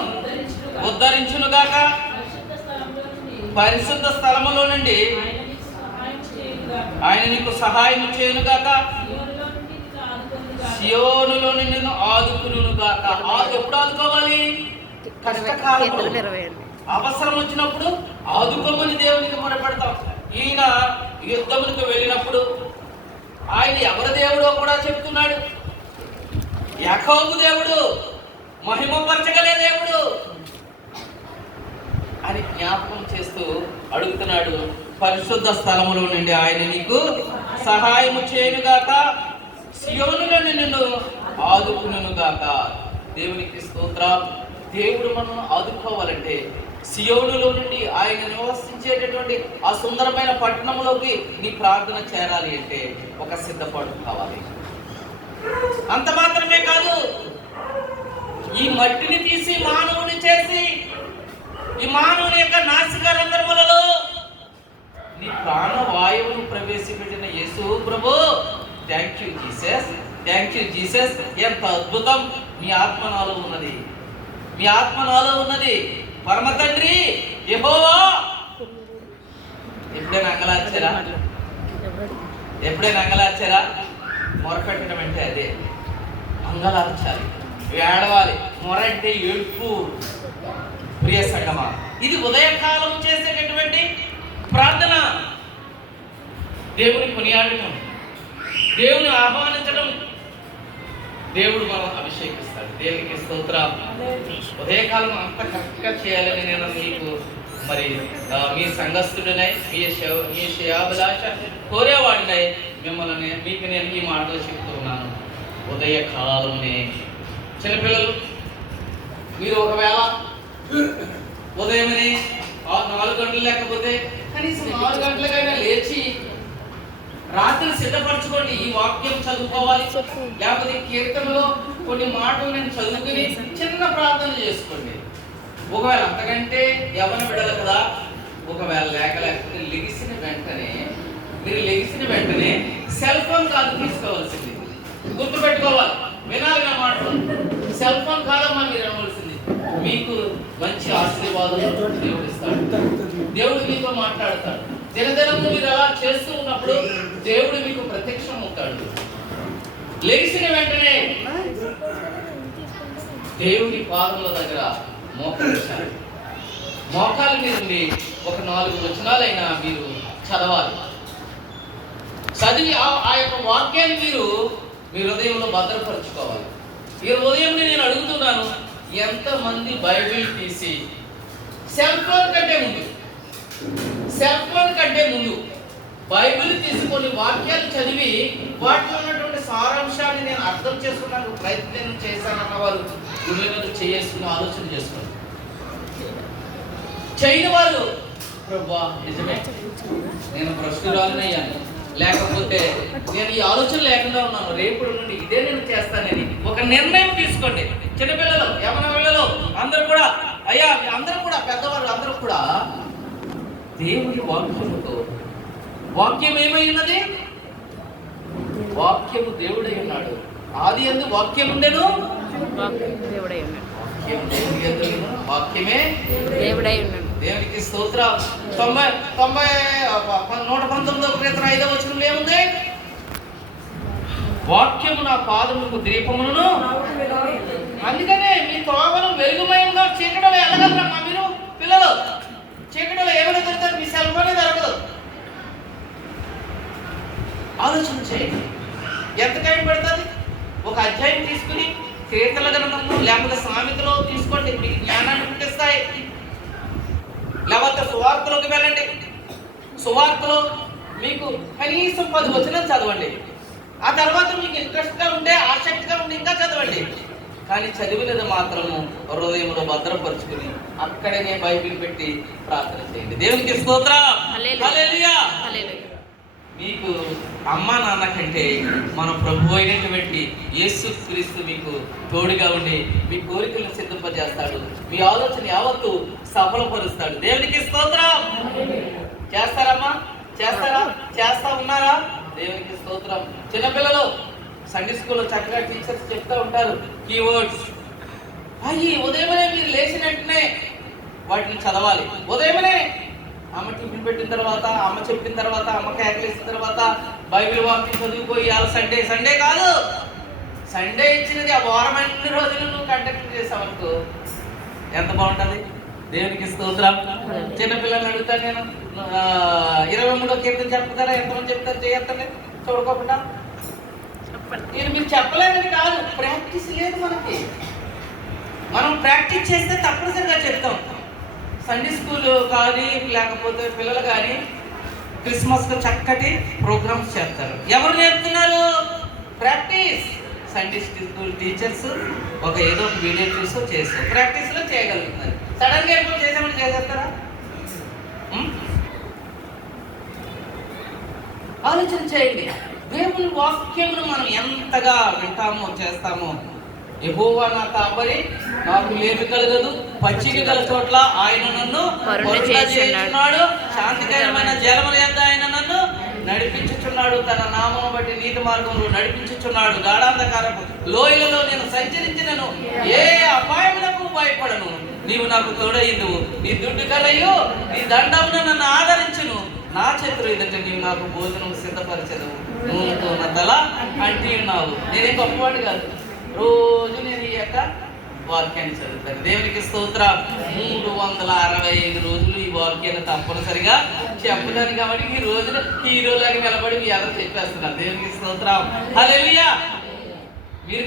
ఉద్ధరించునుగాక, పరిశుద్ధ స్థలములో నుండి ఆయన నీకు సహాయం చేయునుగాక, సియోనులో నిన్ను ఆదుకునుగాక. ఎప్పుడు ఆదుకోవాలి? కష్టకాలంలో, అవసరం వచ్చినప్పుడు ఆదుకోమని దేవునికి మొరపెడతాం. ఈయన యుద్ధములకు వెళ్ళినప్పుడు ఆయన ఎవరి దేవుడో కూడా చెప్తున్నాడు. యాకోబు దేవుడు, మహిమపరచగలే దేవుడు అని జ్ఞాపకం చేస్తూ అడుగుతున్నాడు. పరిశుద్ధ స్థలములో నుండి ఆయన నీకు సహాయము చేయునుగాక, సియోనులో నిన్ను ఆదుకునుగాక. దేవునికి స్తోత్రం. దేవుడు మనల్ని ఆదుకోవాలంటే సియోనులో నుండి ఆయన నివసించేటటువంటి ఆ సుందరమైన పట్టణంలోకి నీ ప్రార్థన చేరాలి అంటే ఒక సిద్ధపాటు కావాలి. అంత మాత్రమే కాదు, ఈ మట్టిని తీసి మానవుని చేసి ఈ మానవుని యొక్క నాసిక రంధ్రములలో నీ ప్రాణవాయువును ప్రవేశపెట్టిన యేసు ప్రభు, thank you Jesus, thank you Jesus. ఎంత అద్భుతం! మీ ఆత్మ నాలో ఉన్నది, మీ ఆత్మ నాలో ఉన్నది. పరమ తండ్రి యెహోవా. ఎప్పుడైనా అంగలార్చారా? మొరపెట్టడం అంటే అదే, అంగలార్చాలి, ఏడవాలి. మొర అంటే ఏడుపు. ప్రియ సంగమా, ఇది ఉదయకాలం చేసేటటువంటి ప్రార్థన. దేవుని కొనియాడటం, దేవుని ఆహ్వానించడం, దేవుడు మనం అభిషేకిస్తాడు. దేవునికి స్తోత్రం. ఉదయకాలం అంత కరెక్ట్గా చేయాలని నేను మీకు మరి మీ సంఘస్థుడినై, మీ శ్రేయాభిలాష కోరేవాడినై మిమ్మల్ని మీకు నేను ఈ మాటలు చెప్తున్నాను. ఉదయకాలంనే చిన్నపిల్లలు మీరు ఒకవేళ ఉదయమని 4 గంటలు లేకపోతే కనీసం 4 గంటలకైనా లేచి రాత్రి సిద్ధపరచుకోండి. ఈ వాక్యం చదువుకోవాలి, లేకపోతే కీర్తనలో కొన్ని మాటలు నేను చదువుకుని చిన్న ప్రార్థన చేసుకోండి. ఒకవేళ అంతకంటే ఎవరిని విడదు కదా. ఒకవేళ లేకపోతే లెగిసిన వెంటనే సెల్ ఫోన్ కాదు తీసుకోవాల్సింది. గుర్తుపెట్టుకోవాలి, వినాలి నా మాటలు. సెల్ ఫోన్ కాదమ్మా మీరు అనవలసింది. మీకు మంచి ఆశీర్వాదాలు దేవుడు ఇస్తాడు. దేవుడు మీతో మాట్లాడతాడు. దినదినము మీరు అలా చేస్తూ ఉన్నప్పుడు దేవుడు మీకు ప్రత్యక్షం అవుతాడు. లెగిసిన వెంటనే దేవుడి పాదముల దగ్గర మోకరించాలి. మోకాల మీద నుండి ఒక 4 వచనాలైనా మీరు చదవాలి. చదివి ఆ యొక్క వాక్యాన్ని మీరు మీ హృదయంలో భద్రపరచుకోవాలి. ఈ ఉదయం నేను అడుగుతున్నాను, ఎంతమంది బైబిల్ తీసి సెల్ ఫోన్ కంటే ముందు బైబిల్ తీసుకొని వాక్యాలు చదివి వాటిలో ఉన్నటువంటి సారాంశాన్ని నేను అర్థం చేసుకోవడానికి ప్రయత్నం చేశానన్న వారు గురువులను చేసుకుని ఆలోచన చేసుకోండి. చేయని వారు ప్రభువా నిజమే నేను భ్రష్టురాలినయ్యాను, లేకపోతే నేను ఈ ఆలోచన లేకుండా ఉన్నాను, రేపటి నుండి ఇదే నేను చేస్తానని ఒక నిర్ణయం తీసుకోండి. చిన్నపిల్లలు, యవ్వన పిల్లలు అందరూ కూడా, అయ్యా అందరూ కూడా, పెద్దవాళ్ళు అందరూ కూడా దేవుడి వాక్యముతో, వాక్యం ఏమై ఉన్నది? వాక్యము దేవుడై ఉన్నాడు. ఆది యందు వాక్యం ఉండెను, వాక్యమే దేవుడై ఉన్నాడు. దేవునికి స్తోత్రం. 119వ కీర్తన 5వ వచనంలో ఏముంది? వాక్యము నా పాదములకు దీపములను. అందుకనే మీ త్రోవను వెలుగుమయంగా చీకటిలో వెళ్ళగలరమ్మా మీరు పిల్లలు. చీకటిలో ఏమైనా దొరుకుతారు? మీ సెల్ ఫోనే దొరకదు. ఆలోచన చేయండి, ఎంత టైం పడుతుంది? ఒక అధ్యాయం తీసుకుని కీర్తనల గ్రంథము లేకపోతే సామెతలో తీసుకోండి, మీకు జ్ఞానాన్ని పుట్టిస్తాయి. లేకపోతే సువార్తలోకి వెళ్ళండి, సువార్తలో మీకు కనీసం 10 వచనాలు చదవండి. ఆ తర్వాత మీకు ఇంట్రెస్ట్గా ఉంటే, ఆసక్తిగా ఉంటే ఇంకా చదవండి. కానీ చదివినది మాత్రము హృదయంలో భద్రపరుచుకుని అక్కడనే బైబిల్ పెట్టి ప్రార్థన చేయండి. దేవునికి స్తోత్రం. హల్లెలూయా. మీకు అమ్మా నాన్న కంటే మన ప్రభు అయినటువంటి యేసుక్రీస్తు మీకు తోడుగా ఉండి మీ కోరికలను సిద్ధపజేస్తాడు. మీ ఆలోచన యావత్తు సఫలపరుస్తాడు. దేవునికి స్తోత్రం. చేస్తారమ్మా? చేస్తారా? చేస్తా ఉన్నారా? దేవునికి స్తోత్రం. చిన్నపిల్లలు సండే స్కూల్లో చక్కగా టీచర్స్ చెప్తూ ఉంటారు కీవర్డ్స్. అయ్యి ఉదయమనే మీరు లేచిన వెంటనే వాటిని చదవాలి. ఉదయమనే అమ్మ టిఫిన్ పెట్టిన తర్వాత, అమ్మ చెప్పిన తర్వాత, అమ్మ కేకలేసిన తర్వాత బైబిల్ వాక్యం చదివిపోయి సండే కాదు, సండే ఇచ్చినది ఆ వారం అన్ని రోజులు నువ్వు కండక్ట్ చేసావనుకో ఎంత బాగుంటుంది. దేవునికి స్తోత్రం. చిన్నపిల్లల్ని అడుగుతాను నేను, 23వ కీర్తన చెప్తారా? ఎంతమంది చెప్తారు? చేయొద్దండి చూడుకోకుండా. నేను మీరు చెప్పలేదని కాదు, ప్రాక్టీస్ లేదు మనకి. మనం ప్రాక్టీస్ చేస్తే తప్పనిసరిగా చెప్తాం. సండే స్కూల్ కానీ లేకపోతే పిల్లలు కానీ క్రిస్మస్లో చక్కటి ప్రోగ్రామ్స్ చేస్తారు. ఎవరు నేర్పుతున్నారు? ప్రాక్టీస్. సండే స్కూల్ టీచర్స్ ఏదో ఒక వీడియో చూసో చేస్తారు, ప్రాక్టీస్లో చేయగలుగుతున్నారు. సడన్గా ఎప్పుడు చేసామని చేసేస్తారా? ఆలోచన చేయండి. దేవుని వాక్యమును మనం ఎంతగా వింటామో చేస్తామో. యెహోవా నా కాపరి, నాకు లేమి కలగదు, పచ్చిక గల చోట్ల ఆయన నన్ను చేస్తున్నాడు, శాంతికరమైన జలముల యొద్ద ఆయన నన్ను నడిపించుచున్నాడు, తన నామమును బట్టి నీతి మార్గంలో నడిపించుచున్నాడు. గాఢాంధకారపు లోయలలో నేను సంచరించినను ఏ అపాయములకు భయపడను. నీవు నాకు తోడైందువు, నీ దుడ్డు కలయు నీ దండమును నన్ను ఆదరించును. నా చేతులు ఎదుట నీవు నాకు భోజనం సిద్ధపరచదు, నూనెతో నా తల అంటి ఉన్నావు. నేనేం గొప్పవాడు కాదు, రోజు నేను ఈ యొక్క వాక్యాన్ని చదువుతాను. దేవునికి స్తోత్రం. 365 రోజులు ఈ వాక్యాన్ని తప్పనిసరిగా చెప్పుతాను. కాబట్టి ఈ రోజున హీరోలాగా నిలబడి మీ అందరూ చెప్పేస్తున్నారు. దేవునికి స్తోత్రం. హల్లెలూయా. మీరు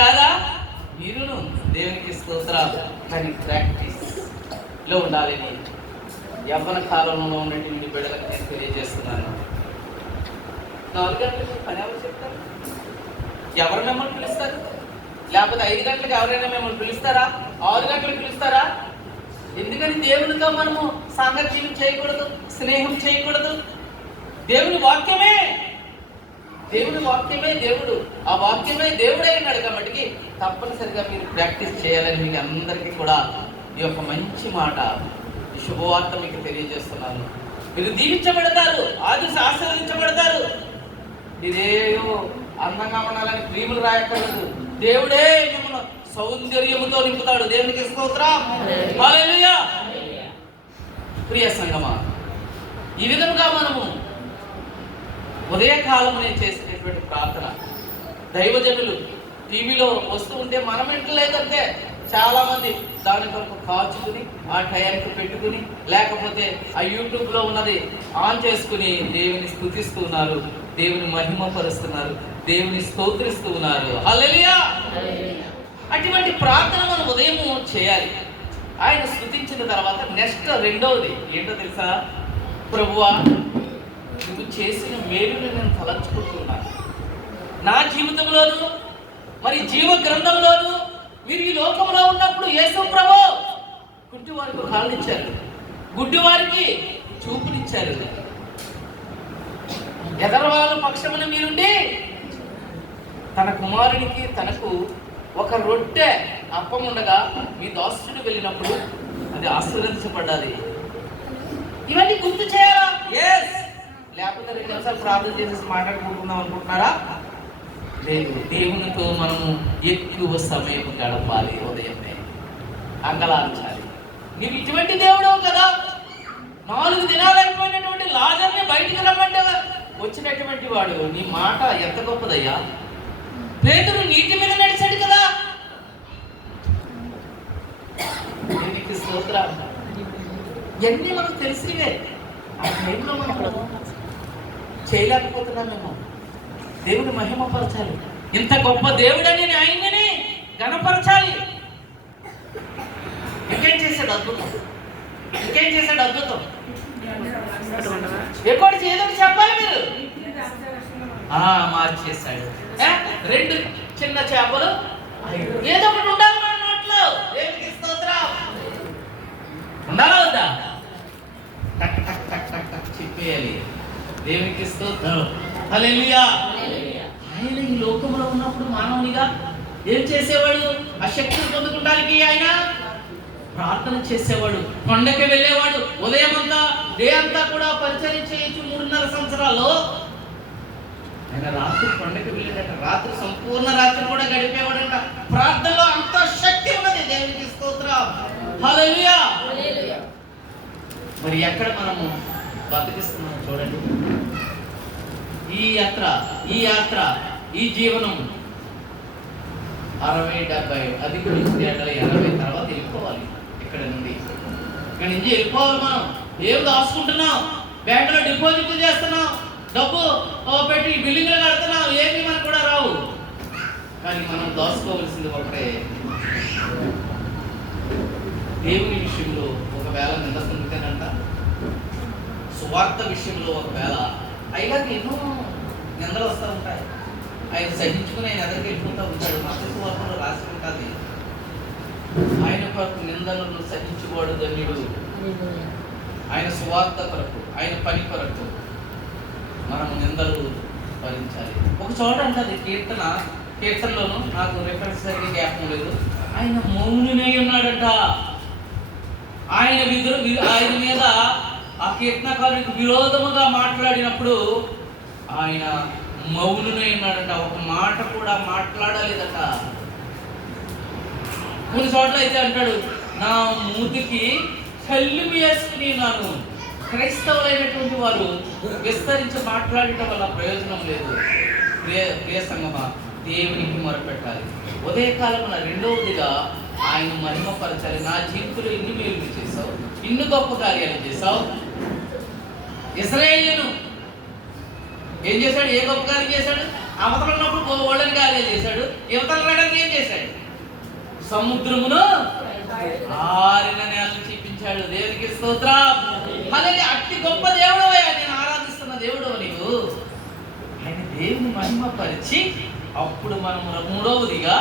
కాదా? మీరును. దేవునికి స్తోత్రం. కానీ ప్రాక్టీస్లో ఉండాలని యవ్వన కాలంలో ఉన్నటువంటి బిడ్డలకు నేను తెలియజేస్తున్నాను. 4 గంటలకు పని ఎవరు చెప్తారు? ఎవరు మిమ్మల్ని పిలుస్తారు? లేకపోతే 5 గంటలకు ఎవరైనా మిమ్మల్ని పిలుస్తారా? 6 గంటలకు పిలుస్తారా? ఎందుకని దేవునితో మనము సాంగత్యం చేయకూడదు, స్నేహం చేయకూడదు? దేవుని వాక్యమే దేవుడు, ఆ వాక్యమే దేవుడే అన్నాడు. కాబట్టి తప్పనిసరిగా మీరు ప్రాక్టీస్ చేయాలని మీకు అందరికీ కూడా ఈ యొక్క మంచి మాట, ఈ శుభవార్త మీకు తెలియజేస్తున్నాను. మీరు దీవించబడతారు, ఆశీర్వదించబడతారు. ఇదేదో అందంగా ఉండాలని క్రీములు రాయక్కర్లేదు. దేవుడే మిమ్మల్ని సౌందర్యముతో నింపుతాడు. దేవునికి స్తోత్రం, హల్లెలూయా. ప్రియ సంగమా, ఈ విధంగా మనము ఉదయకాలమునే చేసేటటువంటి ప్రార్థన, దైవజనులు టీవీలో వస్తూ ఉంటే మనం ఇంటలేదంటే చాలా మంది దాని కొరకు కాచుకుని ఆ టైంకి పెట్టుకుని, లేకపోతే ఆ యూట్యూబ్లో ఉన్నది ఆన్ చేసుకుని దేవుని స్తుతిస్తూ ఉన్నారు, దేవుని మహిమపరుస్తున్నారు, దేవుని స్తోత్రిస్తూ ఉన్నారు. హల్లెలూయా. అటువంటి ప్రార్థన మనం ఉదయం చేయాలి. ఆయన స్తుతించిన తర్వాత నెక్స్ట్ రెండవది ఏంటో తెలుసా? ప్రభువా, నువ్వు చేసిన మేలుని నేను తలంచుకుంటున్నాను. నా జీవితంలోను, మరి జీవ గ్రంథంలోను, మీరు ఈ లోకంలో ఉన్నప్పుడు యేసు ప్రభు గుడ్డి వారికి కాళ్ళు ఇచ్చారు, గుడ్డి వారికి చూపునిచ్చారు, ఎదరవాళ్ళ పక్షమున మీరుండి తన కుమారునికి తనకు ఒక రొట్టె అప్పం ఉండగా మీ దాసుడు వెళ్ళినప్పుడు అది ఆశీర్వదించబడ్డది. ఇవన్నీ గుర్తు చేయాలా? లేకపోతే 2 నిమిషాలు ప్రార్థన చేసేసి మాట్లాడుకుంటున్నాం అనుకుంటున్నారా? లేదు. దేవునితో మనము ఎక్కువ సమయం గడపాలి. ఉదయమే అంగలార్చాలి. నీవు ఇటువంటి దేవుడు కదా. 4 దినాలు అయిపోయినటువంటి లాజర్ని బయటికి రమ్మంటే వచ్చినటువంటి వాడు. నీ మాట ఎంత గొప్పదయ్యా. పేతురు నీటి మీద నడిచాడు కదా. దేవునికి స్తోత్రం. ఇవన్నీ మనకు తెలిసివే. ఆ టైంలో మనం చేయలేకపోతున్నాం. మేము దేవుని మహిమపరచాలి. ఇంత గొప్ప దేవుడని ఆయన్ని ఘనపరచాలి. ఇంకేం చేశాడు అద్భుతం? ఎక్కువ ఏదో చెప్పాలి మీరు. మార్చేశాడు. 2 చిన్న చేపలు, ఏదో ఒకటి ఉండాలి మన నోట్లో. దేవునికి స్తోత్రం. ఉండాలా వద్దా? టక్ టక్ టక్ టక్ టక్ చెప్పేయాలి. దేవునికి స్తోత్రం, హల్లెలూయా. ఆయన ఈ లోకంలో ఉన్నప్పుడు మానవునిగా ఏం చేసేవాడు? ఆ శక్తిని పొందుకోవడానికి ఆయన ప్రార్థన చేసేవాడు. కొండకి వెళ్ళేవాడు. ఉదయం అంతా డే అంతా కూడా పరిచర్య చేయొచ్చు. 3.5 సంవత్సరాలు ఆయన రాత్రి కొండకి వెళ్ళాడట. రాత్రి సంపూర్ణ రాత్రి కూడా గడిపేవాడంట. ప్రార్థనలో అంత శక్తి ఉన్నది. దేవునికి స్తోత్రం, హల్లెలూయా. మరి ఎక్కడ మనము బతికిస్తున్నాం చూడండి. ఈ యాత్ర ఈ జీవనం 60-70 అధికమించి 80 తర్వాత వెళ్ళిపోవాలి. ఇక్కడ నుంచి వెళ్ళిపోవాలి. మనం ఏం దాచుకుంటున్నాం? బ్యాంకులో డిపాజిట్ చేస్తున్నాం, డబ్బు పెట్టి బిల్డింగ్లు కడుతున్నాం, ఏమి మనకు కూడా రావు. కానీ మనం దాచుకోవాల్సింది ఒకటే. దేవుని విషయంలో ఒకవేళ నిందస్తుంటేనంట, సువార్త విషయంలో ఒకవేళ అయ్యాక ఎన్నో నిందలు వస్తూ ఉంటాయి. ఆయన సహించుకుని ఆయన ఎదరికి వెళ్ళిపోతూ ఉంటాడు. మత సువార్తలో రాసి ఉంటుంది, ఆయన కొరకు నిందలను సహించుకోడు ధన్యుడు. ఆయన సువార్త కొరకు, ఆయన పని కొరకు మనము నిందలు భరించాలి. ఒక చోట అంటది కీర్తనలోను, నాకు రిఫరెన్స్ సరిగ్గా జ్ఞాపకం లేదు, ఆయన మౌనునై ఉన్నాడంట. ఆయన మీద ఆ కీర్తనకారుడికి విరోధముగా మాట్లాడినప్పుడు ఆయన మౌనునై ఉన్నాడంట. ఒక మాట కూడా మాట్లాడలేదట. కొన్ని చోట్ల అయితే అంటాడు, నా మూతికి కళ్ళు వేసుకుని నాను. క్రైస్తవులైనటువంటి వారు విస్తరించి మాట్లాడటం వల్ల ప్రయోజనం లేదు. ప్రియ సంగమా, దేవునికి మొరపెట్టాలి. ఉదయకాలమున రెండవదిగా ఆయన మహిమపరచాలి. నా జీవితంలో ఇన్ని మేలు చేశావు, ఇన్ని గొప్ప కార్యాలు చేశావు. ఇశ్రాయేలును ఏం చేశాడు? ఏ గొప్ప కార్యం చేశాడు? అవతల ఉన్నప్పుడు ఓళ్ళని కార్యాలు చేశాడు. యువతల రావడానికి ఏం చేశాడు? సముద్రమును ఆరిన నేలను చూపించాడు. దేవునికి స్తోత్రం. అలాగే అట్టి గొప్ప దేవుడు నేను ఆరాధిస్తున్న దేవుడు నీవు. ఆయన దేవుని మహిమపరిచి అప్పుడు మనం మూడవదిగా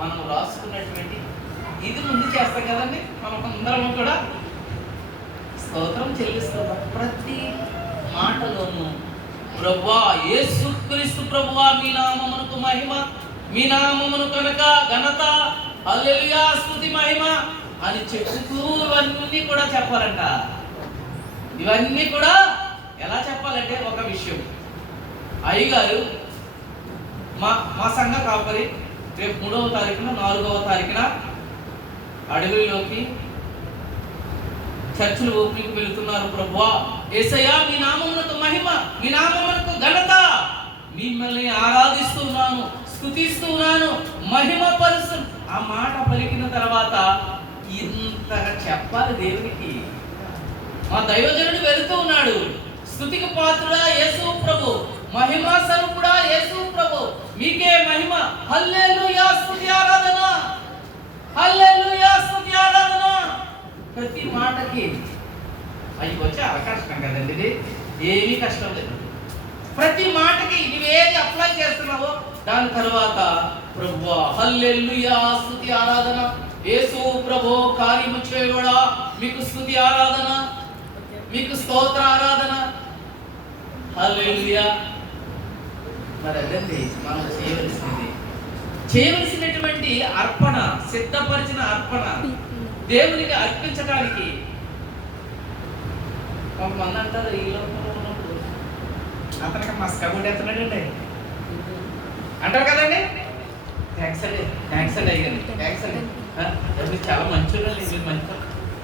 మనం రాసుకున్నటువంటి ఇది ముందు చేస్తాం కదండి. మనం అందరం కూడా స్తోత్రం చెల్లిస్తున్నాం ప్రతి మాటలోనూ. ప్రభువా యేసుక్రీస్తు ప్రభువా, మీ నామమునకు మహిమ, మీ నామమును కనుక ఘనత, హల్లెలూయా, స్తుతి, మహిమ అని చెప్పుతూ ఇవన్నీ కూడా చెప్పాలంట. ఇవన్నీ కూడా ఎలా చెప్పాలంటే, ఒక విషయం, అయ్యగారు మా సంఘ కాపరి రేపు 3వ తారీఖున 4వ తారీఖున అడవిలోకి చర్చిలు ఓపెనింగ్ వెళుతున్నారు. ప్రభువా యేసయ్యా, మీ నామమునకు మహిమ, మీ నామమునకు ఘనత, మిమ్మల్ని ఆరాధిస్తున్నాను, స్తుతిస్తున్నాను, మహిమ పరుస్తు. ఆ మాట పలికిన తర్వాత ఇంతగా చెప్పాలి దేవునికి. మా దైవజనుడు వెళుతూ ఉన్నాడు. స్తుతికి పాత్రుడా యేసు ప్రభు, మహిమా స్వరూపుడా యేసు ప్రభు, మీకే మహిమ, హల్లెలూయా, స్తుతి, ఆరాధన, హల్లెలూయా, స్తుతి, ఆరాధన. ప్రతి మాటకి అవి వచ్చే అవకాశం కదండి. ఇది ఏమీ కష్టం లేదు. ప్రతి మాటకి నువ్వేది అప్లై చేస్తున్నావో దాని తర్వాత ప్రభువా హల్లెలూయా, స్తుతి, ఆరాధన, యేసు ప్రభు కార్యము చేయబడా, మీకు స్తుతి ఆరాధన, మీకు స్తోత్ర ఆరాధన, హల్లెలూయా. మరి అదండి మనం చేయవలసినటువంటి అర్పణ, సిద్ధపరిచిన అర్పణ దేవునికి అర్పించడానికి. కొంతమంది అంటారు, ఈ లోకంలో ఉన్నప్పుడు అతనికి మా కబుర్డు ఎత్తనాడండి అంటారు కదండి. థ్యాంక్స్ అండి, థ్యాంక్స్ అండి, అయ్యండి, థ్యాంక్స్ అండి, మీరు చాలా మంచిగా మీరు మంచి.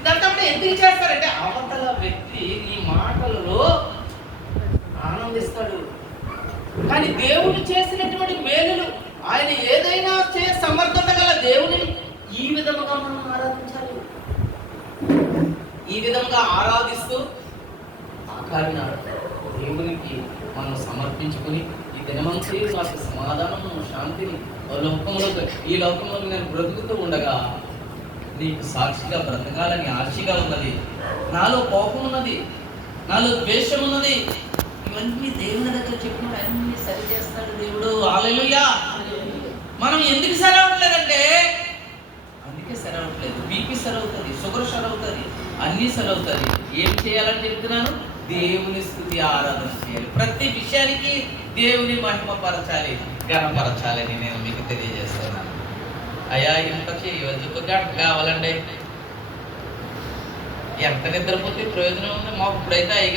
దాంతో ఎందుకు చేస్తారంటే అవతల వ్యక్తి ఈ మాటలలో ఆనందిస్తాడు. కానీ దేవుడు చేసినటువంటి మేలులు, ఆయన ఏదైనా సమర్థత గల దేవుని ఈ విధముగా మనం ఆరాధించాలి. ఈ విధంగా ఆరాధిస్తూ దేవునికి మనం సమర్పించుకుని, ఈ దినమంతా నాకు సమాధానము, శాంతిని ఈ లోకంలో నేను బ్రతుకుతూ ఉండగా నీకు సాక్షిగా బ్రతకాలని ఆశగా ఉన్నది. నాలో కోపం ఉన్నది, నాలో ద్వేషం ఉన్నది. ఇవన్నీ దేవుని దగ్గర చెప్పినప్పుడు అన్ని సరి చేస్తాడు దేవుడు. హల్లెలూయా. మనం ఎందుకు సరి అవ్వట్లేదంటే, అందుకే సరి అవ్వట్లేదు. బీపీ సరి అవుతుంది, షుగర్ సరి అవుతుంది, అన్నీ సరి అవుతుంది. ఏం చేయాలని చెప్తున్నాను? దేవుని స్తుతి ఆరాధన చేయాలి. ప్రతి విషయానికి దేవుని మహిమపరచాలి, ఘనపరచాలని నేను మీకు తెలియజేస్తున్నాను. అయ్యా ఇంత చేయవచ్చు, గంట కావాలండి. ఎంత నిద్రపోతే ప్రయోజనం ఉంది? మాకు ఇప్పుడైతే ఐదు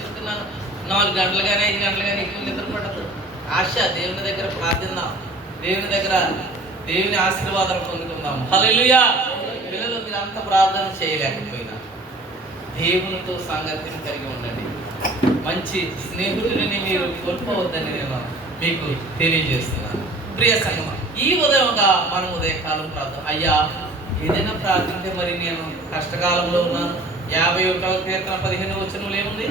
చెప్తున్నాను, 4 గంటలు కానీ 5 గంటలు కానీ ఎక్కువ నిద్రపడదు. ఆశ దేవుని దగ్గర ప్రార్థిద్దాం, దేవుని దగ్గర దేవుని ఆశీర్వాదాలు పొందుకుందాం. హల్లెలూయా. పిల్లలు మీరు అంత ప్రార్థన చేయలేకపోయినా దేవునితో సాంగత్యం కలిగి ఉండండి. మంచి స్నేహితుడిని మీరు కోల్పోవద్దని నేను మీకు తెలియజేస్తున్నాను. ప్రియ సంగమా, ఈ ఉదయంగా మనం ఉదయకాలం ప్రార్థన. అయ్యా ఏదైనా ప్రార్థింటే, మరి నేను కష్టకాలంలో ఉన్నాను. 51వ కీర్తన 15వ వచనంలో ఏముంది?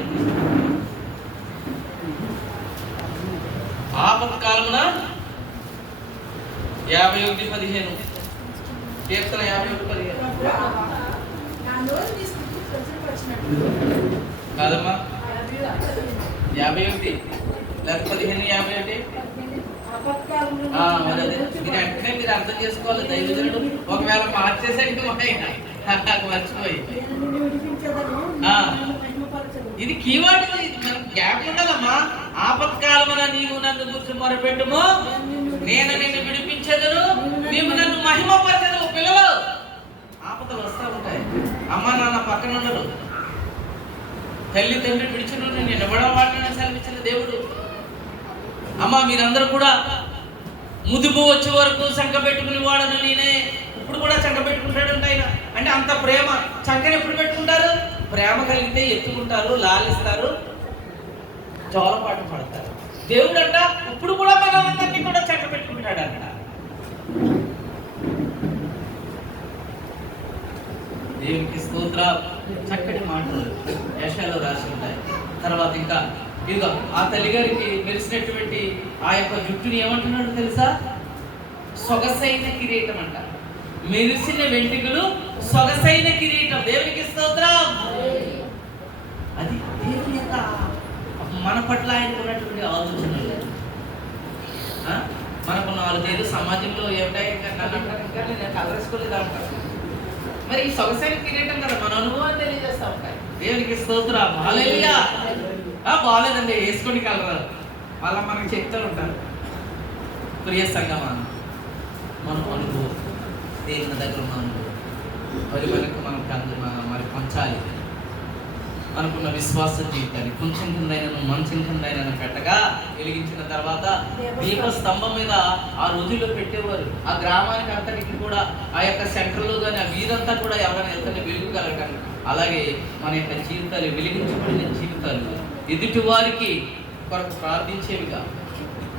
ఆపత్కాలమున 51:15 కీర్తన 51:15 కాదమ్మా, 51 లేకపోతే 15, 51. మీరు వెంటనే మీరు అర్థం చేసుకోవాలి. దైవజనుడు ఒకవేళ మార్చేసరికి మర్చిపోయి, ఇది కీవర్డ్. మనం గ్యాప్ ఉండాలమ్మా. ఆపత్కాలమున నీవు నన్ను గురించి మొరపెట్టుము, నేను నిన్ను విడిపించెదను, నీవు నన్ను మహిమపరచెదవు. పిల్లలు ఆపదలు వస్తూ ఉంటాయి. అమ్మ నాన్న పక్కన ఉండరు, తల్లి తండ్రి విడిచిన నేను ఎవడో వాడిని సెలవిచ్చిన దేవుడు. అమ్మ మీరందరూ కూడా ముదుపు వచ్చే వరకు చంక పెట్టుకుని వాడను నేనే. ఇప్పుడు కూడా చంక పెట్టుకుంటాడంట ఆయన. అంటే అంత ప్రేమ. చంకని ఎప్పుడు పెట్టుకుంటారు? ప్రేమ కలిగితే ఎత్తుకుంటారు, లాలిస్తారు, జోలపాటు పడతారు. దేవుడు అంట ఇప్పుడు కూడా మనందరినీ కూడా చంక పెట్టుకుంటాడంట. దేవునికి స్తోత్ర. చక్కటి మాటలు యెషయాలో రాసి ఉంటాయి. తర్వాత ఇంకా ఇదిగో ఆ తల్లిగారికి మెరిసినటువంటి ఆ యొక్క జుట్టుని ఏమంటున్నాడు తెలుసా? సొగసైన కిరీటం అంట. మెరిసిన వెంట్రుకలు సొగసైన కిరీటం. దేవునికి స్తోత్రం. అది దేవుని యొక్క మన పట్ల ఆయన ఉన్నటువంటి ఆలోచనలు. మనకు 4 ఏళ్ళు సమాజంలో ఏమిటా నన్ను అంటారు, ఇంకా నేను కలరేసుకోలేదు అంటారు. మరి ఈ సొగసైన కిరీటం కదా మన అనుభవాన్ని తెలియజేస్తా ఉంటాయి. దేవునికి స్తోత్రం, హల్లెలూయా. బాగాలేదండి వేసుకొని కలరారు వాళ్ళ మనకు చెప్తూ ఉంటారు. ప్రియ సంగమా, మన అనుభవం దేవుని దగ్గర ఉన్న అనుభవం మరి మనకు పంచాలి. మనకున్న విశ్వాస జీవితాన్ని కొంచెం కిందైనా మంచం కిందైనా పెట్టగా వెలిగించిన తర్వాత దీప స్తంభం మీద ఆ రోజుల్లో పెట్టేవారు. ఆ గ్రామానికి అంతటికి కూడా ఆ యొక్క సెంటర్లో కానీ ఆ వీధంతా కూడా ఎవరైనా వెళ్తే వెలుగుగలగండి. అలాగే మన యొక్క జీవితాలు వెలిగించబడిన జీవితాలు ఎదుటి వారికి కొరకు ప్రార్థించేవిగా,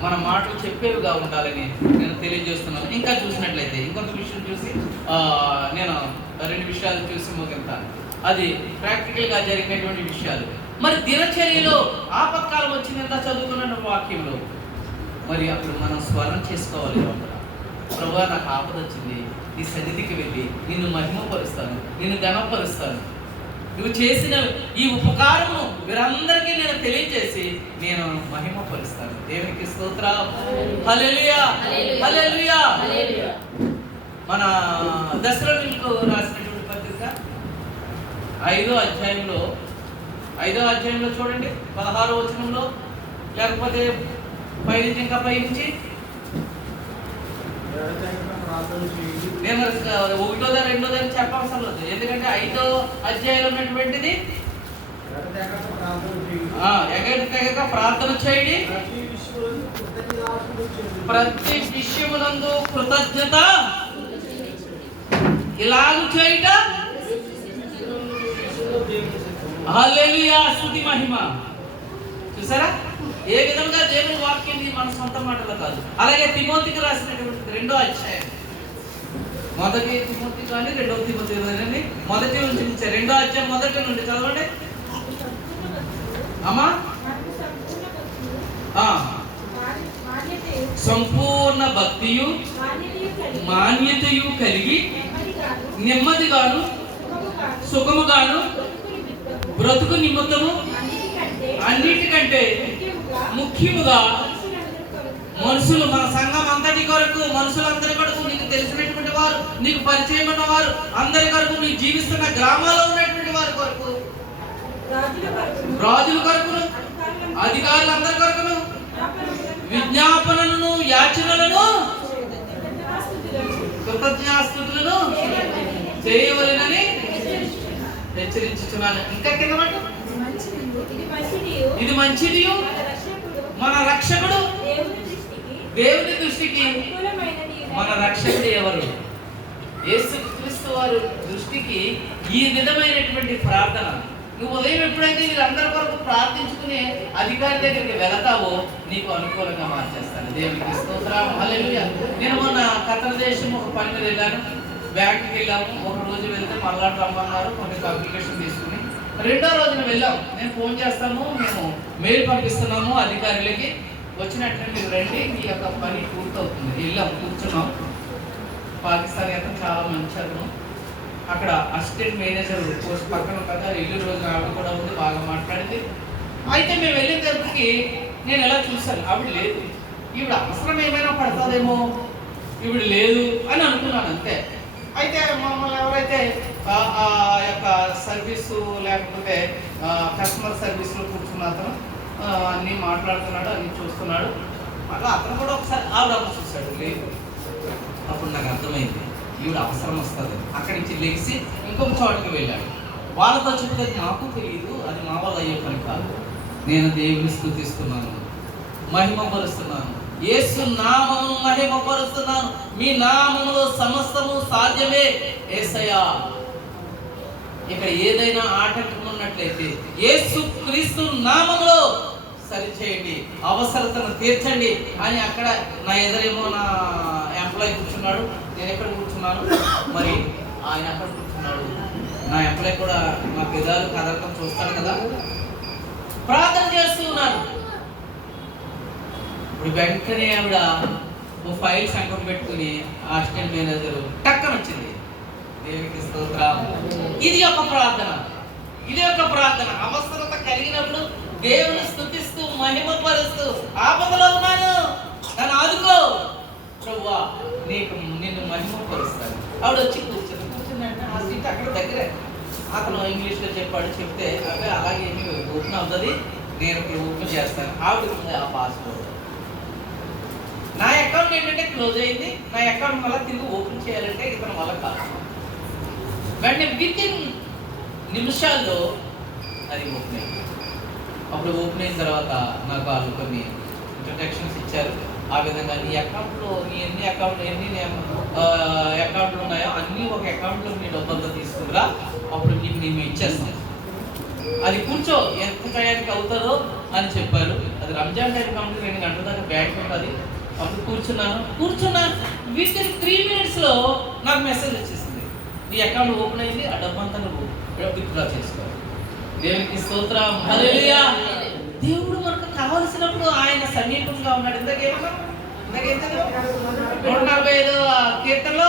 మన మాటలు చెప్పేవిగా ఉండాలని నేను తెలియజేస్తున్నాను. ఇంకా చూసినట్లయితే ఇంకొక విషయం చూసి నేను 2 విషయాలు చూసి ముగిస్తాను. అది ప్రాక్టికల్గా జరిగినటువంటి విషయాలు. మరి దినచర్యలో ఆపత్కాలం వచ్చిందంతా చదువుకున్న వాక్యంలో మరి అప్పుడు మనం స్మరణ చేసుకోవాలి. ప్రభువా, నాకు ఆపద వచ్చింది, నీ సన్నిధికి వెళ్ళి నిన్ను మహిమపరుస్తాను, నిన్ను ఘనపరుస్తాను. నువ్వు చేసిన ఈ ఉపకారము వీరందరికీ నేను తెలియజేసి నేను మహిమపరుస్తాను. దేవునికి స్తోత్రం, హల్లెలూయా, హల్లెలూయా. మన దశలోనికు రాసినటువంటి పత్రిక 5వ అధ్యాయంలో చూడండి 16వ వచనంలో, లేకపోతే పైనుంచి ఇంకా పైనుంచి నేను 1వ 2వ చెప్పవసరం లేదు. ఎందుకంటే 5వ అధ్యాయంలో ఉన్నటువంటిది ఎగటి తెగక ప్రార్థన చేయండి, ప్రతి విషయమునందు కృతజ్ఞత ఇలాగు చేయుట, హల్లెలూయా, స్తుతి మహిమ. చూసారా ఏ విధంగా దేవుని వాక్యాన్ని మన సొంత మాటలో కాదు. అలాగే తిమోతికి రాసినటువంటి 2వ అధ్యాయం, 1 తిమోతి కానీ 2వ తిమోతి కానీ మొదటి నుంచి 2వ అధ్యాయం మొదటి నుండి చదవండి అమ్మా. సంపూర్ణ భక్తియు మాన్యతయు కలిగి నెమ్మదిగాను సుఖముగాను బ్రతుకు నిమిత్తము అన్నిటికంటే ముఖ్యముగా మనుషులు, మన సంఘం అంతటి కొరకు, మనుషులందరి కొరకు, నీకు తెలిసినటువంటి వారు, నీకు పరిచయం ఉన్నవారు అందరి కొరకు, నీ జీవిస్తున్న గ్రామాల్లో ఉన్నటువంటి వారి కొరకు, రాజుల కొరకును అధికారులందరి కొరకును విజ్ఞాపనలను యాచనలను కృతజ్ఞాస్తుతులను చేయవలెనని హెచ్చరించుచున్నాను. ఇంకా కింద మాట, ఇది మంచిది మన రక్షకుడు దేవుని దృష్టికి. మన రక్షకుడు ఎవరు? యేసుక్రీస్తు వారి దృష్టికి ఈ విధమైనటువంటి ప్రార్థన. నువ్వు ఉదయం ఎప్పుడైతే వీరందరి కొరకు ప్రార్థించుకునే అధికారి దగ్గరికి వెళతావో నీకు అనుకూలంగా మార్చేస్తాను. దేవునికి స్తోత్రం, హల్లెలూయా. నేను మొన్న ఖత్తర్ దేశం ఒక పని మీద వెళ్ళాను, బ్యాంకుకి వెళ్ళాము. ఒక రోజు వెళ్తే మళ్ళా రమ్మన్నారు, కొన్ని అప్లికేషన్ తీసుకుని. 2వ రోజున వెళ్ళాము. నేను ఫోన్ చేస్తాము, మేము మెయిల్ పంపిస్తున్నాము అధికారులకి, వచ్చినట్టు మీరు రండి, మీ యొక్క పని పూర్తవుతుంది. వెళ్ళాం, కూర్చున్నాం. పాకిస్తాన్ అయితే చాలా మంచి అతను. అక్కడ అసిస్టెంట్ మేనేజర్ పోస్ట్ పక్కన కదా, ఇల్లు రోజు ఆవిడ కూడా ఉంది, బాగా మాట్లాడింది. అయితే మేము వెళ్ళిన దగ్గరికి నేను ఎలా చూశాను, ఆవిడ లేదు. ఈవిడ అవసరం ఏమైనా పడుతుందేమో, ఈవిడ లేదు అని అనుకున్నాను అంతే. అయితే మమ్మల్ని ఎవరైతే ఆ యొక్క సర్వీసు లేకపోతే కస్టమర్ సర్వీస్లో కూర్చున్న అతను అన్నీ మాట్లాడుతున్నాడు, అన్నీ చూస్తున్నాడు. మళ్ళీ అతను కూడా ఒకసారి ఆవిడ చూశాడు, లేదు. అప్పుడు నాకు అర్థమైంది ఈవిడ అవసరం వస్తుంది. అక్కడి నుంచి లేచి ఇంకొక చోటుకి వెళ్ళాడు. వాళ్ళతో చెప్తే నాకు తెలియదు, అది మా వాళ్ళు అయ్యే పని కాదు. నేను దేవుని స్తుతిస్తున్నాను, మహిమపరుస్తున్నాను, యేసు నామమును మహిమపరుస్తున్నాను. మీ నామములో సమస్తము సాధ్యమే యేసయ్యా. ఇక్కడ ఏదైనా ఆటంకం ఉన్నట్లయితే యేసు క్రీస్తు నామములో సరిచేయండి, అవసరతను తీర్చండి అని అక్కడ నా ఎదురేమో నా ఎంప్లాయీ కూర్చున్నాడు, నేను ఎక్కడ కూర్చున్నాను, మరి ఆయన అక్కడ కూర్చున్నాడు. నా ఎంప్లాయీ కూడా నా పెదాలు కదలకం చూస్తాను కదా, ప్రార్థన చేస్తూ ఉన్నాను. ఇప్పుడు వెంటనే ఆవిడ ఓ ఫైల్ సంకం పెట్టుకుని అసిస్టెంట్ మేనేజర్ టక్కన వచ్చింది. దేవునికి స్తోత్రం. ఇది ఒక ప్రార్థన, ఇది ఒక ప్రార్థన. అవసరత కలిగినప్పుడు దేవుని స్తుతిస్తూ మహిమపరుస్తూ, ఆపదలో ఉన్నాను నన్ను ఆదుకో, ప్రభువా నిన్ను మహిమపరుస్తాను. ఆవిడ వచ్చి కూర్చుందంటే ఆ సీట్ అక్కడ దగ్గరే. అతను ఇంగ్లీష్లో చెప్తే అదే అలాగే ఏమి ఓపెన్ అవుతుంది, నేను ఇప్పుడు ఓపెన్ చేస్తాను. ఆవిడ ఉంది ఆ పాస్పోర్ట్. నా అకౌంట్ ఏంటంటే క్లోజ్ అయింది. నా అకౌంట్ మళ్ళీ తిరిగి ఓపెన్ చేయాలంటే ఇతను వల్ల కాదు. వెంటనే వితిన్ నిమిషాల్లో అది ఓపెన్ అయింది. అప్పుడు ఓపెన్ అయిన తర్వాత నాకు వాళ్ళు కొన్ని ఇంట్రడక్షన్స్ ఇచ్చారు. ఆ విధంగా నీ అకౌంట్లో ఎన్ని అకౌంట్లు ఉన్నాయో అన్నీ ఒక అకౌంట్లో నీ డబ్బంతా తీసుకురా, అప్పుడు నీకు మేము ఇచ్చేస్తాం. అది కూర్చో, ఎంత టయానికి అవుతుందో అని చెప్పారు. అది రంజాన్ టైం కాబట్టి 2 గంటల దాకా బ్యాంక్ ఉంటుంది. అప్పుడు కూర్చున్నా విత్ ఇన్ 3 minutesలో నాకు మెసేజ్ వచ్చేసింది, నీ అకౌంట్ ఓపెన్ అయింది, ఆ డబ్బంతా నువ్వు విత్డ్రా చేసుకో. దేవునికి స్తోత్రం, హల్లెలూయా. దేవుడు మనకు కావలసినప్పుడు ఆయన సమీపంగా ఉన్నాడు. ఇందాకేమన్నా 145 కీర్తనలో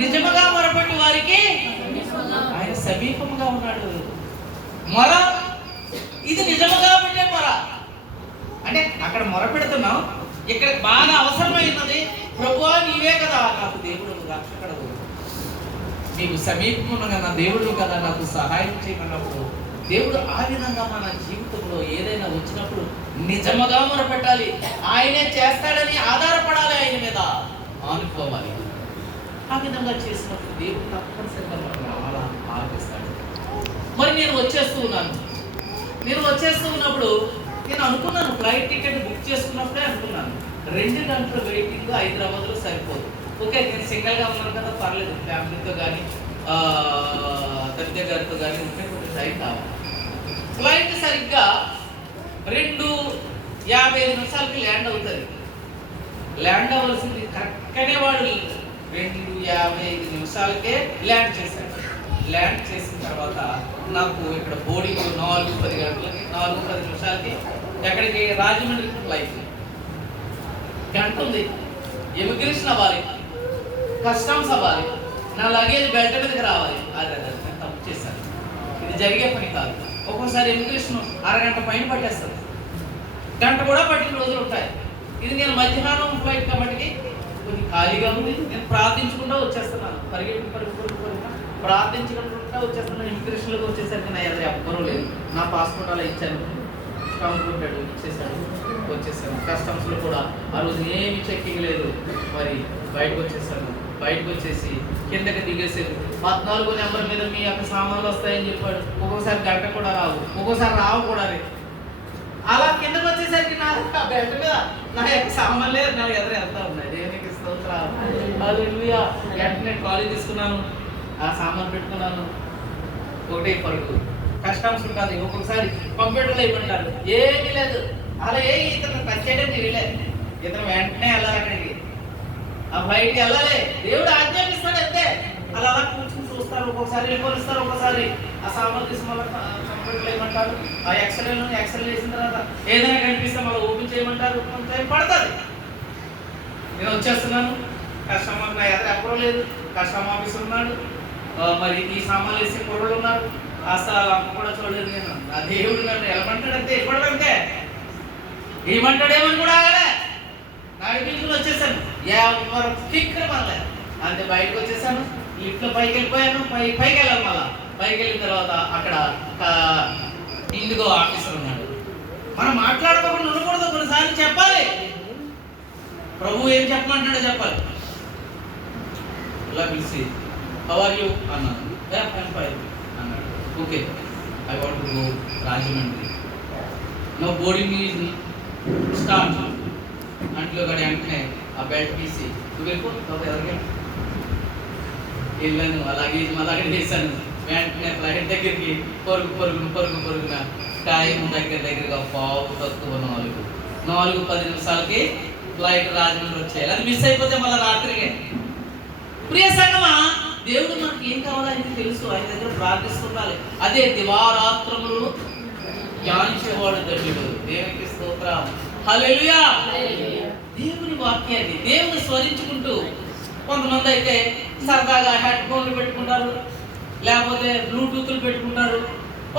నిజముగా మొరపెట్టి వారికి ఆయన సమీపంగా ఉన్నాడు. మొర ఇది నిజముగా పెట్టే మొర అంటే అక్కడ మొరపెడుతున్నాం, ఇక్కడ బాగా అవసరమైనది. ప్రభువా నీవే కదా నాకు దేవుడు, రక్షకుడు, నీకు సమీపంగా నా దేవుడు కదా నాకు సహాయం చేయమన్నప్పుడు దేవుడు ఆ విధంగా మన జీవితంలో ఏదైనా వచ్చినప్పుడు నిజముగా మొరపెట్టాలి. ఆయనే చేస్తాడని ఆధారపడాలి, ఆయన మీద ఆనుకోవాలి. ఆ విధంగా చేసినప్పుడు దేవుడు తప్పనిసరిగా మనం అలా ఆలోచిస్తాడు. మరి నేను వచ్చేస్తూ ఉన్నప్పుడు నేను అనుకున్నాను, ఫ్లైట్ టికెట్ బుక్ చేసుకున్నప్పుడే అనుకున్నాను 2 గంటల వెయిటింగ్ హైదరాబాద్లో సరిపోదు. ఓకే, నేను సింగిల్గా ఉన్నాను కదా, పర్లేదు, ఫ్యామిలీతో కానీ తల్లి గారితో కానీ ఉంటే కొంచెం టైం కావాలి. ఫ్లైట్ సరిగ్గా 2:55 నిమిషాలకి ల్యాండ్ అవుతుంది. ల్యాండ్ అవ్వాల్సింది కరెక్ట్గానే వాడు 2:55 నిమిషాలకే ల్యాండ్ చేశాడు. ల్యాండ్ చేసిన తర్వాత నాకు ఇక్కడ బోర్డింగ్ 4:10 గంటలకి 4:10 నిమిషాలకి ఎక్కడికి, రాజమండ్రికి ఫ్లైట్. గంట ఉంది. ఇమిగ్రేషన్ అవ్వాలి, కస్టమ్స్ అవ్వాలి, నా లగేజ్ బెల్ట్ మీదకి రావాలి. అదే నేను తప్పు చేశాను. ఇది జరిగే పని కాదు. ఒక్కోసారి ఇమిగ్రేషన్ అరగంట పైన పట్టేస్తుంది, గంట కూడా పట్టిన రోజులు ఉంటాయి. ఇది నేను మధ్యాహ్నం ఫ్లైట్ కాబట్టి కొంచెం ఖాళీగా ఉంది. నేను ప్రార్థించుకుంటూ వచ్చేస్తున్నాను, ప్రార్థించుకుంటూ వచ్చేస్తున్నాను. ఇమిగ్రేషన్లోకి వచ్చేసరికి నా ఎదురు ఎవ్వరూ లేదు. నా పాస్పోర్ట్ అలా ఇచ్చాను, స్టాంప్ ఉంటాడు, ఇచ్చేసాడు, వచ్చేసాను. కస్టమ్స్లో కూడా ఆ రోజు ఏమి చెక్కింగ్ లేదు. మరి బయటకు వచ్చేసాను. బయటకు వచ్చేసి కిందకి దిగేసారు. 14 నెంబర్ మీద మీ యొక్క సామాన్లు వస్తాయని చెప్పాడు. ఒక్కోసారి గంట కూడా రావు, ఒక్కోసారి రావు కూడా. అలా కిందకి వచ్చేసరికి నా బెల్ట్ మీద నా యొక్క సామాన్లే నా ఎదురు వెళ్తా ఉన్నాయి. దేవునికి స్తోత్రం, హల్లెలూయా. వెంటనే కాలేజ్ తీసుకున్నాను, ఆ సామాన్ పెట్టుకున్నాను. ఒకటే పరుగు. కస్టమ్స్ కాదు, ఒక్కొక్కసారి కంప్యూటర్లో ఇవ్వమంటారు, ఏమీ లేదు. అలా ఇతను టచ్ చేయడం తెలియలేదు. ఇతను వెంటనే వెళ్ళాలి, అక్కడికి ఆ ఫ్లైట్కి వెళ్ళాలి. దేవుడు ఆజ్ఞాపిస్తాడు అంతే. అలా కూర్చుని చూస్తారు, ఒక్కొక్కసారి వెళ్ళిపోనిస్తారు, ఒక్కొక్కసారి ఆ సామాన్లు తీసి మళ్ళీ కంప్యూటర్లో ఇవ్వమంటారు. ఆ ఎక్స్రే వేసిన తర్వాత ఏదైనా కనిపిస్తే మళ్ళీ ఓపెన్ చేయమంటారు. కొంత టైం పడుతుంది. నేను వచ్చేస్తున్నాను. కస్టమర్ నా ఎదురు ఎవ్వరూ లేదు. కస్టమర్ ఆఫీసర్ ఉన్నాడు, మరి ఈ సామాన్లు వేసే కుర్రలు ఉన్నారు. అసలు అమ్మ కూడా చూడలేదు. నేను ఆ దేవుడు నన్ను వెళ్ళమంటాడంతే, ఇవ్వడమంతే, ఏమంటాడేమని కూడా ఆగలే. నడిపించుకుని వచ్చేసాను. ఎవరు కిక్కర్ మళ్ళీ అంతే. బయటకు వచ్చేసాను, లిఫ్ట్లో పైకి వెళ్ళిపోయాను. పైకి వెళ్ళాను. మళ్ళీ పైకి వెళ్ళిన తర్వాత అక్కడ ఇండిగో ఆఫీసర్ ఉన్నాడు. మనం మాట్లాడుకోకుండా ఉండకూడదు, కొన్నిసార్లు చెప్పాలి. ప్రభు ఏం చెప్పమంటాడో చెప్పాలి. ఇలా పిలిచి హౌ ఆర్ యూ అన్నాను. అన్నాడు. Okay, I want to go Rajahmundry. No boarding is start అంట్లో కూడా వెంటనే ఆ బెల్ట్ తీసి నువ్వు వెళ్ళిపో, ఎవరికి వెళ్ళాను. అలాగే వేసాను. వెంటనే ఫ్లైట్ దగ్గరికి పరుగున టైం దగ్గరగా 4:10 నిమిషాలకి ఫ్లైట్ రాజమండ్రి వచ్చేయాలి. అది మిస్ అయిపోతే మళ్ళీ రాత్రికి. ప్రియ సంగమా, దేవుడు మనకి ఏం కావాలో ఆయనకి తెలుసు. ఆయన దగ్గర ప్రార్థిస్తుండాలి. అదే దివారాత్రములు ధ్యానించేవాడు ధన్యుడు. దేవునికి స్తోత్రం, హల్లెలూయా. దేవుని వాక్యాన్ని దేవుని స్మరించుకుంటూ, కొంతమంది అయితే సరదాగా హెడ్ ఫోన్లు పెట్టుకుంటారు, లేకపోతే బ్లూటూత్లు పెట్టుకుంటారు.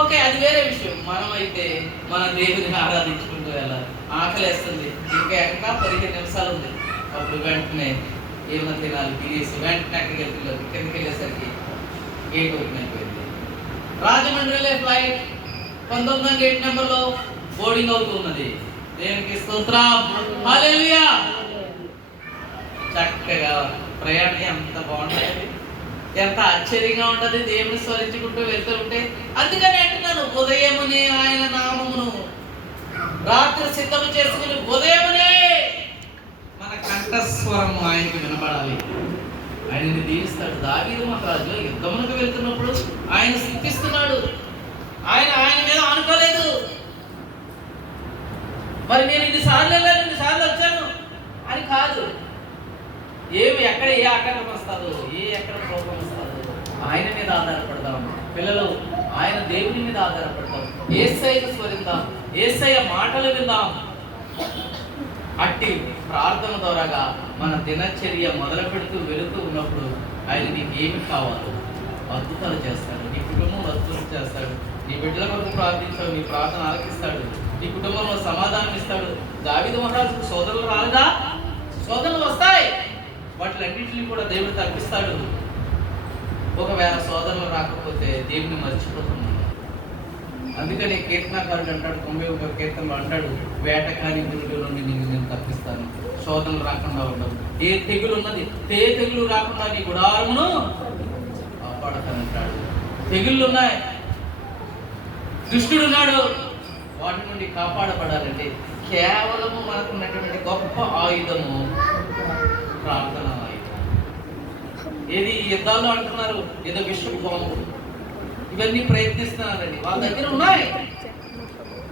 ఓకే, అది వేరే విషయం. మనం అయితే మన దేవుని ఆరాధించుకుంటూ వెళ్ళాలి. ఆకలి వేస్తుంది, ఇంకా 15 నిమిషాలు ఉంది. అప్పుడు వెంటనే ఏమో తినాలి తినేసి వెంటనే అక్కడికి వెళ్తుంది. కిందకి వెళ్ళేసరికి గేట్ ఓపెన్ అయిపోయింది. రాజమండ్రిలో ఫ్లైట్ 19వ గేట్ నెంబర్లో బోర్డింగ్ అవుతున్నది. దేవునికి స్తోత్రం, హల్లెలూయా. చక్కగా ప్రయాణం ఎంత బాగుంటుంది, ఎంత ఆశ్చర్యంగా ఉంటుంది దేవుని స్మరించుకుంటూ వెళ్తూ ఉంటే. అందుకని అంటున్నాను, ఉదయమునే ఆయన నామమును రాత్రి సిద్ధం చేసుకుని ఉదయమునే మన కంఠస్వరం ఆయనకి వినపడాలి. ఆయనని దీవిస్తాడు. దావీదు మహారాజు యుద్ధమునకు వెళ్తున్నప్పుడు ఆయన స్తుతిస్తున్నాడు. ఆయన మీద అనుకోలేదు. మరి నేను ఇన్నిసార్లు వెళ్ళాను, ఇన్నిసార్లు వచ్చాను అని కాదు. ఎక్కడ ఏ ఆటంకం వస్తుందో, ఎక్కడ కోపం వస్తుందో ఆయన మీద ఆధారపడదాం. పిల్లలు, ఆయన దేవుని మీద ఆధారపడతాం. యేసయ్యను స్మరిద్దాం, యేసయ్య మాటలు విందాం. అట్టి ప్రార్థన ద్వారాగా మన దినచర్య మొదలు పెడుతూ వెళుతూ ఉన్నప్పుడు ఆయన నీకు ఏమి కావాలో అద్భుతాలు చేస్తాడు. నీ కుటుంబంలో అద్భుతాలు చేస్తాడు. నీ బిడ్డల కొరకు ప్రార్థించాడు, నీ ప్రార్థన ఆలకిస్తాడు. నీ కుటుంబంలో సమాధానం ఇస్తాడు. దావీదు మహారాజుకు సోదరులు రాలేదా? సోదరులు వస్తాయి. వాటిలన్నింటినీ కూడా దేవుడు తప్పిస్తాడు. ఒకవేళ సోదరులు రాకపోతే దేవుని మర్చిపోతున్నాడు. అందుకని కీర్తనకారుడు అంటాడు, 91వ కీర్తనలో అంటాడు, వేటకాని తెగులు నుండి నేను తప్పిస్తాను, శోధనలు రాకుండా ఉండవు. ఏ తెగులు ఉన్నది, తెగులు రాకుండా నీ గుడారమును కాపాడతానంటాడు. తెగుళ్ళు ఉన్నాయి, దుష్టుడున్నాడు, వాటి నుండి కాపాడబడాలంటే కేవలము మనకు ఉన్నటువంటి గొప్ప ఆయుధము ప్రార్థన ఆయుధం. ఏది ఈ యుద్ధాల్లో అంటున్నారు, ఏదో విషపు బాంబు, ఇవన్నీ ప్రయత్నిస్తున్నారండి, వాళ్ళ దగ్గర ఉన్నాయి.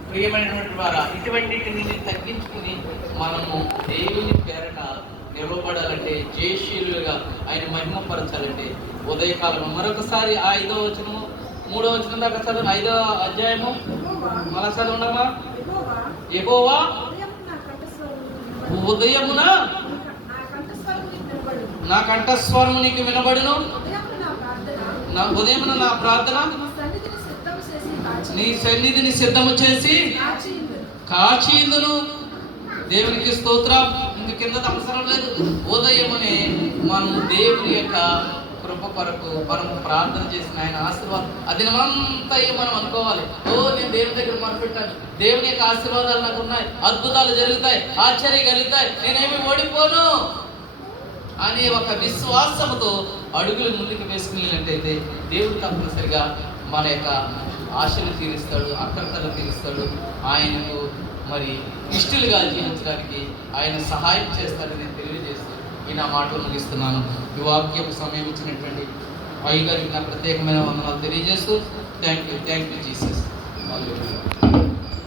ప్రియమైనటువంటి వారా, ఇటువంటిని తగ్గించుకుని మనము దేవుని పేరట నిలవబడాలంటే, జయశీలుగా ఆయన మహిమపరచాలంటే ఉదయకాలం మరొకసారి 5వ వచనము 3వ వచనం దాకా చదువు. 5వ అధ్యాయము మళ్ళా చదవండమ్మా. యెహోవా ఉదయమున నా కంఠస్వరము నీకు వినబడును, నా ఉదయమున నా ప్రార్థన నీ సన్నిధిని సిద్ధము చేసి కాచిందును. దేవునికి స్తోత్రం. ఇంక కింద అవసరం లేదు. ఉదయమునే మనం దేవుని యొక్క కృప కొరకు మనం ప్రార్థన చేసిన ఆయన ఆశీర్వాదం అది అంతా మనం అనుకోవాలి. నేను దేవుని దగ్గర మొదలుపెట్టాను, దేవుని యొక్క ఆశీర్వాదాలు నాకు ఉన్నాయి, అద్భుతాలు జరుగుతాయి, ఆశ్చర్యం కలుగుతాయి, నేనేమి ఓడిపోను అనే ఒక విశ్వాసంతో అడుగులు ముందుకు వేసుకునేటట్టయితే దేవుడు తప్పనిసరిగా మన యొక్క ఆశలు తీరుస్తాడు, అక్రతలు తీరుస్తాడు. ఆయనకు మరి ఇష్టలుగా జీవించడానికి ఆయన సహాయం చేస్తాడని తెలియజేస్తూ ఈ నా మాటలు ముగిస్తున్నాను. ఈ వాక్యపు సమయం ఇచ్చినటువంటి అయ్యగారికి నా ప్రత్యేకమైన వందనాలు తెలియజేస్తూ థ్యాంక్ యూ జీసస్.